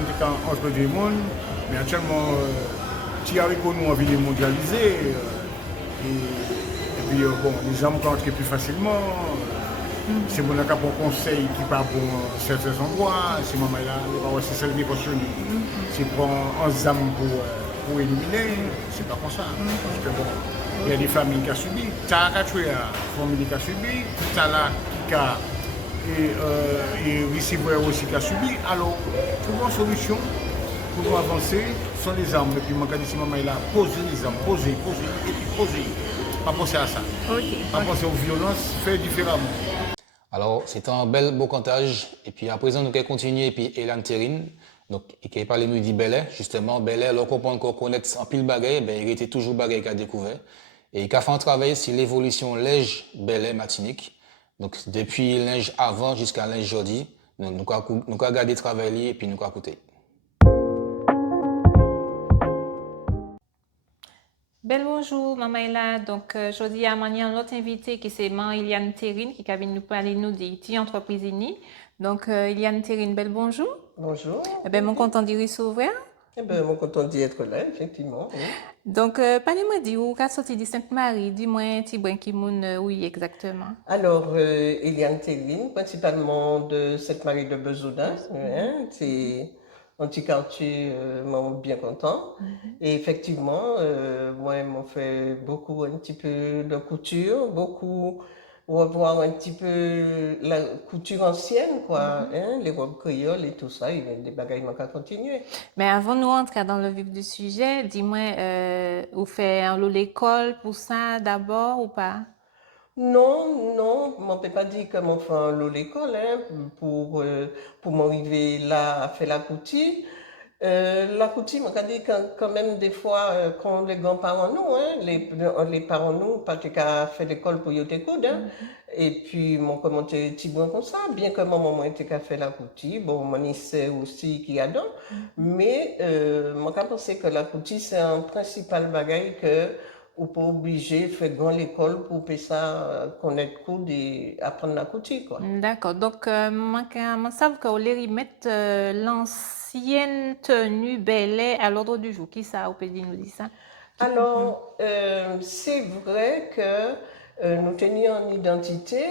entre des mondes. Mais actuellement, tu as nous envie de mondialiser. Et puis, bon, les gens rentrent plus facilement. C'est mon cas pour conseil qui part pour certains endroits. C'est maman là, c'est celle qui est possible. C'est prendre un zam pour éliminer. C'est pas comme ça. Parce que bon. Il y a des familles qui ont subi, tu as la famille qui a subi, tu as la qui a et receveur aussi qui a subi. Alors, pour une solution, pour avancer, sont les armes. Et puis, je dis que maman, il a posé les armes, poser, et puis poser. Pas penser à ça. Pas penser aux violences, faire différemment. Alors, c'est un beau comptage. Et puis, à présent, nous allons continuer. Et puis, Elan Terrine. Donc, et qui parle nous dit Belay, justement, Belay, alors qu'on connaît en pile bagaille, ben, il était toujours bagaille qu'il a découvert. Et il a fait un travail sur l'évolution linge Belay Martinique. Donc, depuis linge avant jusqu'à linge aujourd'hui. Donc, nous avons regardé le travail et puis nous avons écouté. Bel bonjour, maman est là. Donc, aujourd'hui, à notre invité qui c'est Iliane Terrine qui vient nous parler de entreprise unie. Donc, Iliane Terrine, bel bonjour. Bonjour. Eh bien, mon content d'y recevoir. Eh bien, mon content d'y être là, effectivement. Oui. Donc, parlez-moi de où qu'a sorti de Sainte-Marie, dis-moi, Tibouin Kimoun, oui, exactement. Alors, Eliane Terrine, principalement de Sainte-Marie de Bezoudin, c'est un petit quartier, moi, bien content. Et effectivement, moi, ils m'ont fait beaucoup, un petit peu de couture, beaucoup revoir un petit peu la couture ancienne, quoi, hein, les robes créoles et tout ça, il y a des bagages qui vont continuer. Mais avant nous rentrer dans le vif du sujet, dis-moi, vous faites l'école pour ça d'abord ou pas? Non, non, on ne peut pas dire que mon fait l'école hein, pour m'arriver là à faire la couture. La couture, on dit quand même des fois, quand les grands-parents nous, hein, les parents nous, pas qu'à faire l'école pour y être coudre, hein. Et puis, mon commenté petit bon comme ça, bien que mon maman était qu'à faire la couture, bon, mon sait aussi qui a dedans, mais moi, je pense que la couture, c'est un principal bagage que ou pas obligé de faire grand l'école pour ça connaître coudre et apprendre la couture, quoi. D'accord. Donc, moi, savais que vous allez mettre l'ancienne tenue Belay à l'ordre du jour. Qui ça, vous pouvez nous dire ça? Alors, c'est vrai que nous tenions en identité,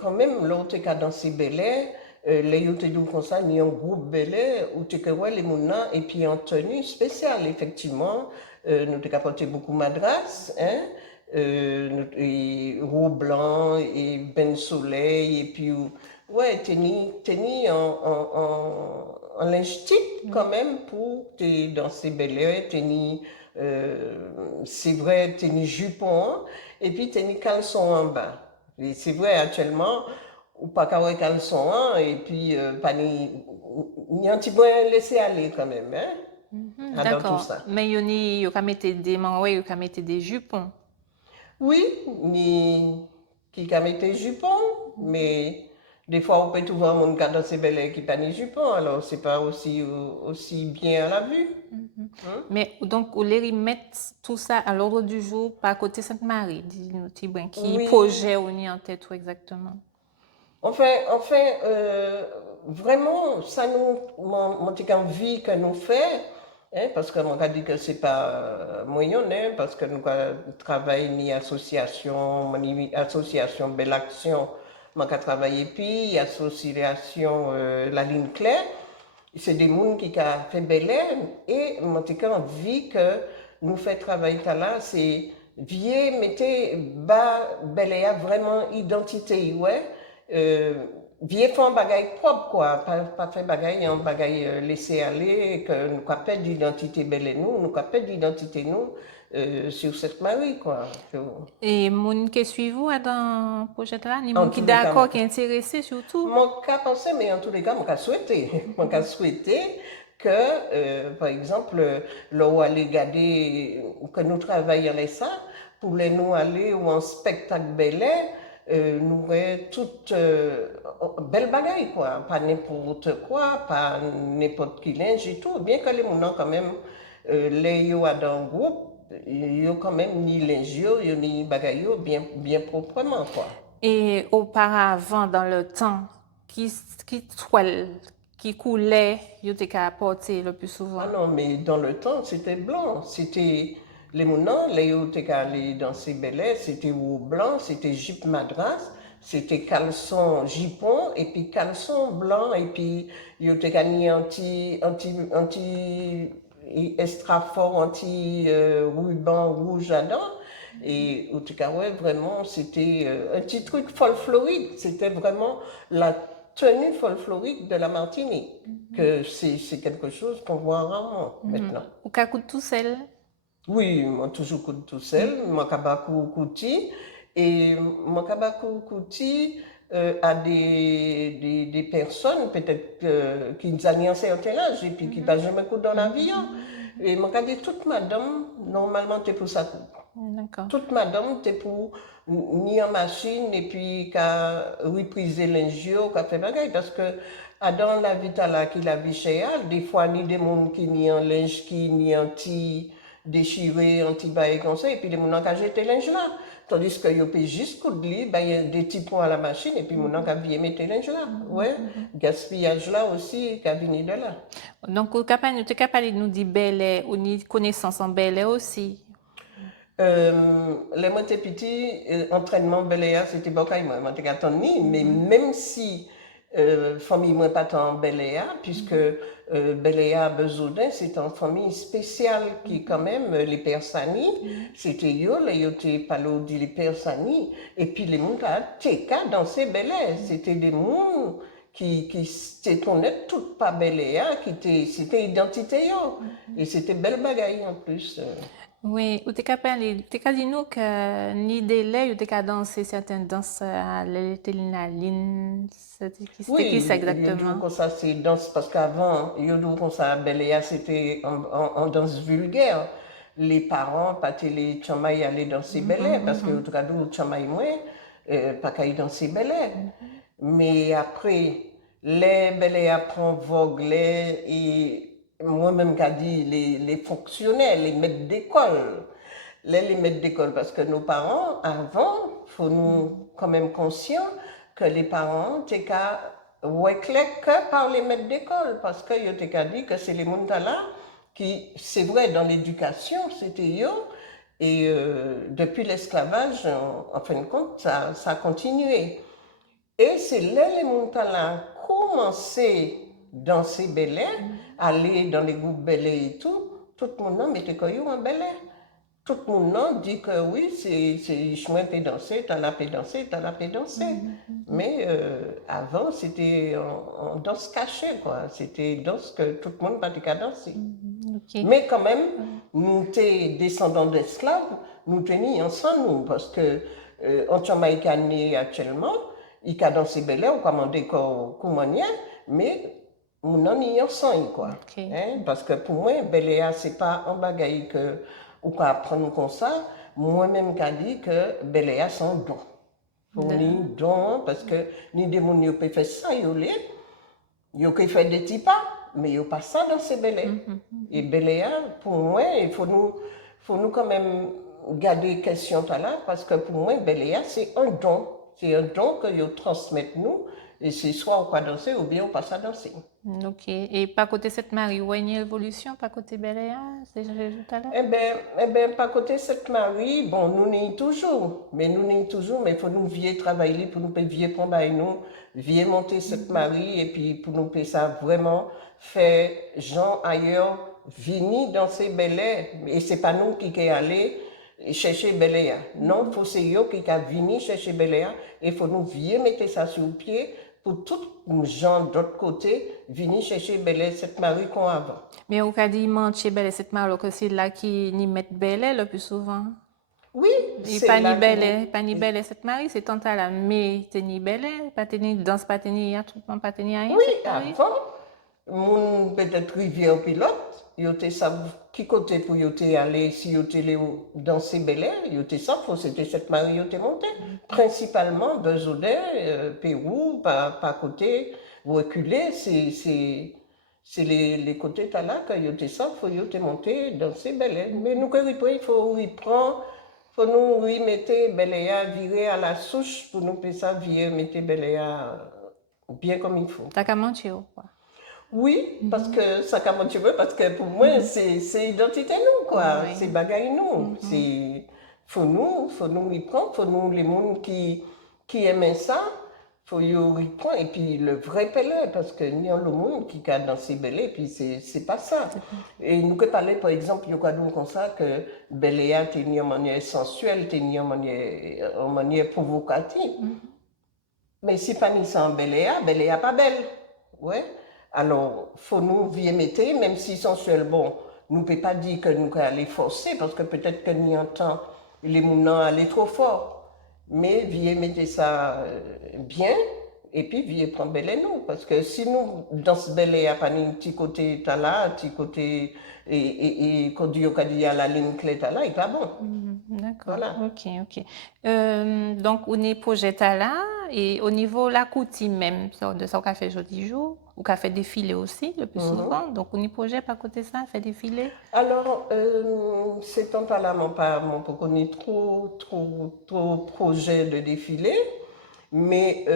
quand même, l'autre cas dans ces Belay, les youtubeurs comme ça, il y a un groupe Belay où tu vois les mouna et puis en tenue spéciale, effectivement. Nous avons apporté beaucoup de madras, hein, et robe blanc et ben soleil, et puis, ouais, tenir en linge type quand même pour dans ces belles tenir, c'est vrai, tenir jupon, et puis tenir caleçon en bas. Et c'est vrai, actuellement, ou pas qu'à caleçon, hein, et puis, pas ni a un petit peu laisser aller quand même, hein. D'accord. Mais il y a mettre des manouets, il y a mettre des jupons. Oui, ni qui a mettre des jupons, mais des fois on peut trouver un monde dans ces belles qui pas des jupons, alors c'est pas aussi bien à la vue. Mais donc, vous allez mettre tout ça à l'ordre du jour par côté Sainte-Marie, dis-nous, qui projet on y en tête exactement? Enfin, vraiment, ça nous, mon vie que nous fait. Hein, parce qu'on a dit que c'est pas moyen, hein, parce que nous travaillons ni association Belle Action, on a travaillé puis association La Ligne Claire, c'est des gens qui ont fait Bel Air et on a vu que nous fait travailler là, c'est vieux mettez bas Bel Air vraiment identité, ouais. Vieux font bagaille propre quoi, pas fait bagaille en bagaille laisser aller que nous pas perdre d'identité belle nous pas d'identité nous sur cette Marie quoi. Et mon qui suit vous dans le projet là, ni mon qui d'accord qui est intéressé surtout. Mon cas pensé mais en tous les cas mon cas souhaité que par exemple là où aller regarder que nous travaillons les ça pour les nous aller ou en spectacle bel nous avons toute belle bagaille quoi, pas n'importe quoi, pas n'importe qui linge et tout, bien que les mounons quand même les yo dans le groupe, yo quand même ni linge yo ni bagaille bien proprement quoi. Et auparavant dans le temps, qui toile qui coulait, yo t'es qu'à porter le plus souvent. Ah non, mais dans le temps c'était blanc, c'était les mounons, les yo t'es qu'à aller dans ces belles, c'était ou blanc, c'était jupe madras. C'était caleçon jupon et puis caleçon blanc et puis il y a gagné anti extra fort anti ruban rouge dedans et en tout cas ouais vraiment c'était un petit truc folklorique, c'était vraiment la tenue folklorique de la Martinique que c'est quelque chose qu'on voit rarement maintenant. Ou qu'à coup de tout seul? Oui, moi toujours coup de tout seul, moi kabakou kouti. Et mon kabakou kouti a des personnes peut-être qui ont un certain âge et puis qui ne passent jamais coup dans l'avion. Et mon cas dit toute madame, normalement, tu es pour ça. D'accord. Toute madame, tu es pour ni en machine et puis qu'à repriser l'ingio, qu'à faire bagaille. Parce que dans la vie là qui la vie chère, des fois, ni des gens qui ni en linge qui ni anti déchiré, anti-bail comme ça, et puis les gens qui ont jeté linge là. Tandis que yo paye juste coup de lit, il y a des petits points à la machine et puis mon qui a bien mettre linge là. Ouais, gaspillage là aussi qui a venu de là. Donc tu es capable de nous dire belle ou ni connaissance en belle aussi. Les mots petit entraînement belle c'était beaucoup moi t'ai attendu mais même si famille moi pas tant Beléa, puisque Beléa Bezoudin, c'est une famille spéciale qui quand même, les Persani, c'était yo, les yoté palo dit les Persani, et puis les gens qui danser Belé, c'était des gens qui se tournaient toutes pas Beléa, c'était identité yo, et c'était belle bagaille en plus. Oui, ou t'es capable, t'es qu'à dire nous que ni délai, ou t'es qu'à danser certaines danses à l'adrénaline, c'était qui c'est exactement? Comme ça, c'est danse, parce qu'avant, comme ça, Beléa, c'était en danse vulgaire. Les parents, pas les chamaï allaient danser Belé, parce que, en tout cas, nous, chamaï, moi, pas qu'à y danser Belé. Mais après, les Beléa prend vogue, et moi-même, qu'a dit, les fonctionnaires, les maîtres d'école, les maîtres d'école, parce que nos parents, avant, faut nous quand même conscients que les parents, t'es qu'à que par les maîtres d'école, parce que yo t'es qu'à dit que c'est les montala qui, c'est vrai, dans l'éducation, c'était yo, et depuis l'esclavage, en fin de compte, ça a continué. Et c'est là les montala commencé dans ces bélets, aller dans les groupes bélets et tout le monde mettait koyou en belé. Tout le monde dit que oui, c'est chemin peut danser, t'as la peut danser, t'as la peut danser. Mais avant, c'était en danse cachée, quoi. C'était danse que tout le monde pas qu'à danser. Mais quand même, nous étions descendants d'esclaves, nous tenions ensemble, nous, parce que en Jamaïque actuellement, il a dansé belé, on commandait comment mais nous n'en ensemble, quoi. Hein? Parce que pour moi, Beléa, c'est pas un bagaille que ou qu'on apprendre comme ça. Moi-même, qu'a dit que Beléa, c'est un don. Faut ni don, parce que ni des gens qui peuvent faire ça, ils peuvent faire des petits pas, mais ils pas ça dans ces Belé. Et Beléa, pour moi, il faut nous quand même garder question là, parce que pour moi, Beléa, c'est un don. C'est un don que ils transmettent nous, et c'est soit on va danser ou bien on passe à danser. Ok. Et pas côté cette Marie, où une évolution, pas côté Beléa, c'est tout à l'heure? Eh ben, pas côté cette Marie, bon, nous n'y toujours, mais il faut nous vieux travailler pour nous vieux prendre nous, vieux monter cette Marie, et puis pour nous ça vraiment faire gens ailleurs venir dans ces Belé, et c'est pas nous qui est allé chercher Beléa. Non, faut c'est eux qui a venu chercher Beléa, et faut nous vieux mettre ça sur le pied pour tous les gens d'autre côté venir chercher Belé cette Marie qu'on a avant. Mais on a dit chez Belé cette Marie que c'est là qui n'y met Belé le plus souvent. Oui, c'est pas ni Belé cette Marie, c'est tant là, mais t'es ni Belé, pas t'es ni danse, pas t'es ni attroupement, pas t'es ni rien. Oui, avant, mon peut-être rivière pilote, ils étaient savent qui côté pour y aller si ils étaient danser Belé, ils étaient ça, c'était cette Marie ils étaient monté, principalement Bezoudin, Pérou, par côté reculé, c'est les côtés là que ils étaient ça, faut y étaient monté danser Belé. Mais nous que il faut reprendre, faut nous remettre Beléa virer à la souche pour nous faire ça virer mettre Beléa bien comme il faut. T'as qu'à mentir quoi. Oui, parce que ça comment tu veux, parce que pour moi c'est identité nous quoi, c'est bagaille nous, c'est faut nous y prendre, faut nous les monde qui aiment ça, faut y prendre et puis le vrai pelé parce que il y a le monde qui a dansé belé puis c'est pas ça. Et nous que parler par exemple, il y a quoi donc comme ça que Beléa t'es ni en manière sensuelle, t'es ni en manière provocative. Mais si pas ni ça en Beléa pas belle. Ouais. Alors, faut nous vieux mettre, même si sensuel, bon, nous ne pouvons pas dire que nous allons les forcer, parce que peut-être que nous entendons les mounants aller trop fort. Mais vieux mettre ça bien, et puis vieux prendre belé nous. Parce que si nous, dans ce belé, à pas un petit côté là, un petit côté, et quand Dieu a dit à la ligne clé là, il n'est pas bon. D'accord. Voilà. Ok. Donc, on est projet là, et au niveau de la coutume même, de ça qu'on a fait aujourd'hui jour, ou qu'on a fait défiler aussi le plus souvent. Donc, on y projet pas côté ça, fait défiler. Alors, c'est tant là, mon pour qu'on ait trop projet de défilé, mais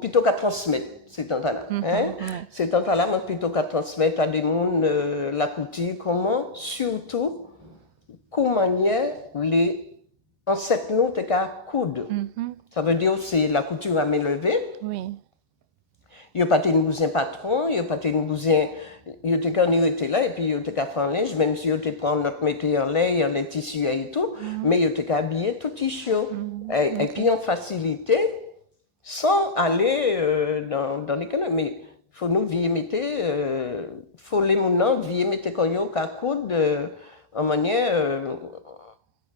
plutôt qu'à transmettre, c'est tant là. C'est tant là, plutôt qu'à transmettre à des gens la couture, comment, surtout, comment les ancêtres nous, t'es qu'à coudre. Ça veut dire c'est la couture à main levée. Oui. Yo pas de bousin patron, yo pas de bousin, yo te quand était là et puis yo te qu'à faire linge, même si yo te prend notre métier en les tissus et tout, mais yo te qu'à habiller tout tissu. Et puis en facilité, sans aller dans l'économie. Faut nous vivre mettre, faut les mounants vivre mettre quand yo qu'à coudre en manière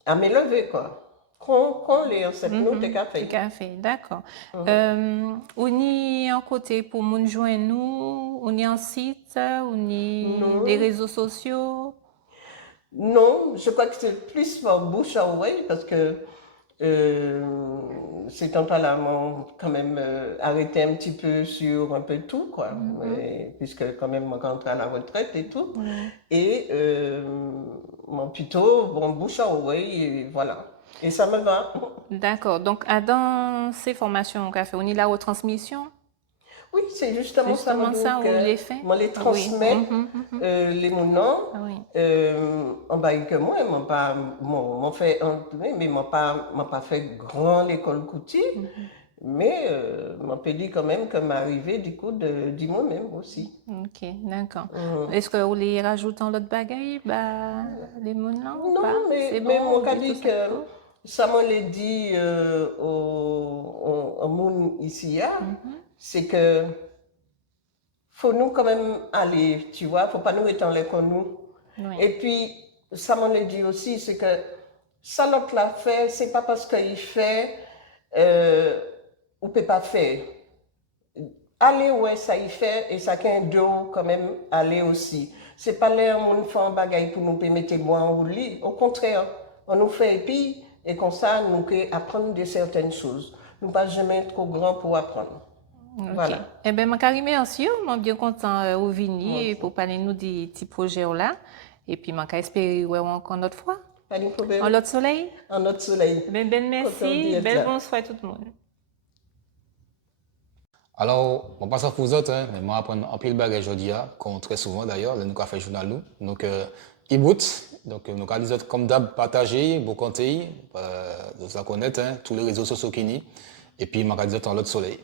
à m'élever quoi. Quand les ancêtres nous te qu'à faire. Café, d'accord. On y en côté pour nous joindre nous, on y en site, on y des réseaux sociaux. Non, je crois que c'est plus par bouche à oreille parce que ces temps-là m'ont quand même arrêté un petit peu sur un peu tout, quoi. Puisque quand même, moi, quand rentré à la retraite et tout. Et mon plutôt, bon, bouche à oreille, et voilà. Et ça me va. D'accord. Donc, dans ces formations qu'on a fait, on y la retransmission? Oui, c'est justement ça. On les fait. On les transmet, les mounons. En bas que moi, m'ont fait entrer, mais m'ont pas fait grand l'école couture. Mais m'ont dit quand même que m'arrivait du coup de moi-même aussi. Ok, d'accord. Est-ce que vous les rajoutez en l'autre bagaille, les mounons? Non, mais mon cas dit que ça m'en l'a dit au monde ici, c'est que faut nous quand même aller, tu vois, faut pas nous étendre comme nous. Et puis, ça m'en l'a dit aussi, c'est que ça l'autre l'a fait, c'est pas parce qu'il fait, on peut pas faire. Aller ouais, ça y fait, et ça qu'un dos quand même aller aussi. C'est pas l'air mon fait un bagaille pour nous permettre de boire en lit. Au contraire, on nous fait et puis, et comme ça, nous pouvons apprendre de certaines choses. Nous ne pas jamais trop grand pour apprendre. Voilà. Eh bien, je suis merci, je suis bien content de venir pour parler nous des petits projets là. Et puis, je espère encore une autre fois. Pas de problème. En l'autre soleil? En l'autre soleil. Ben merci, bel bonsoir tout le monde. Alors, on passe à vous autres, mais moi, apprendre un pile bagage aujourd'hui, comme très souvent d'ailleurs, nous avons fait journal nous. Donc, e-boot, donc nous avons dit comme d'hab, partager, vous comptez, vous connaissez tous les réseaux sociaux qui n'y. Et puis, je vais dire dans l'autre soleil.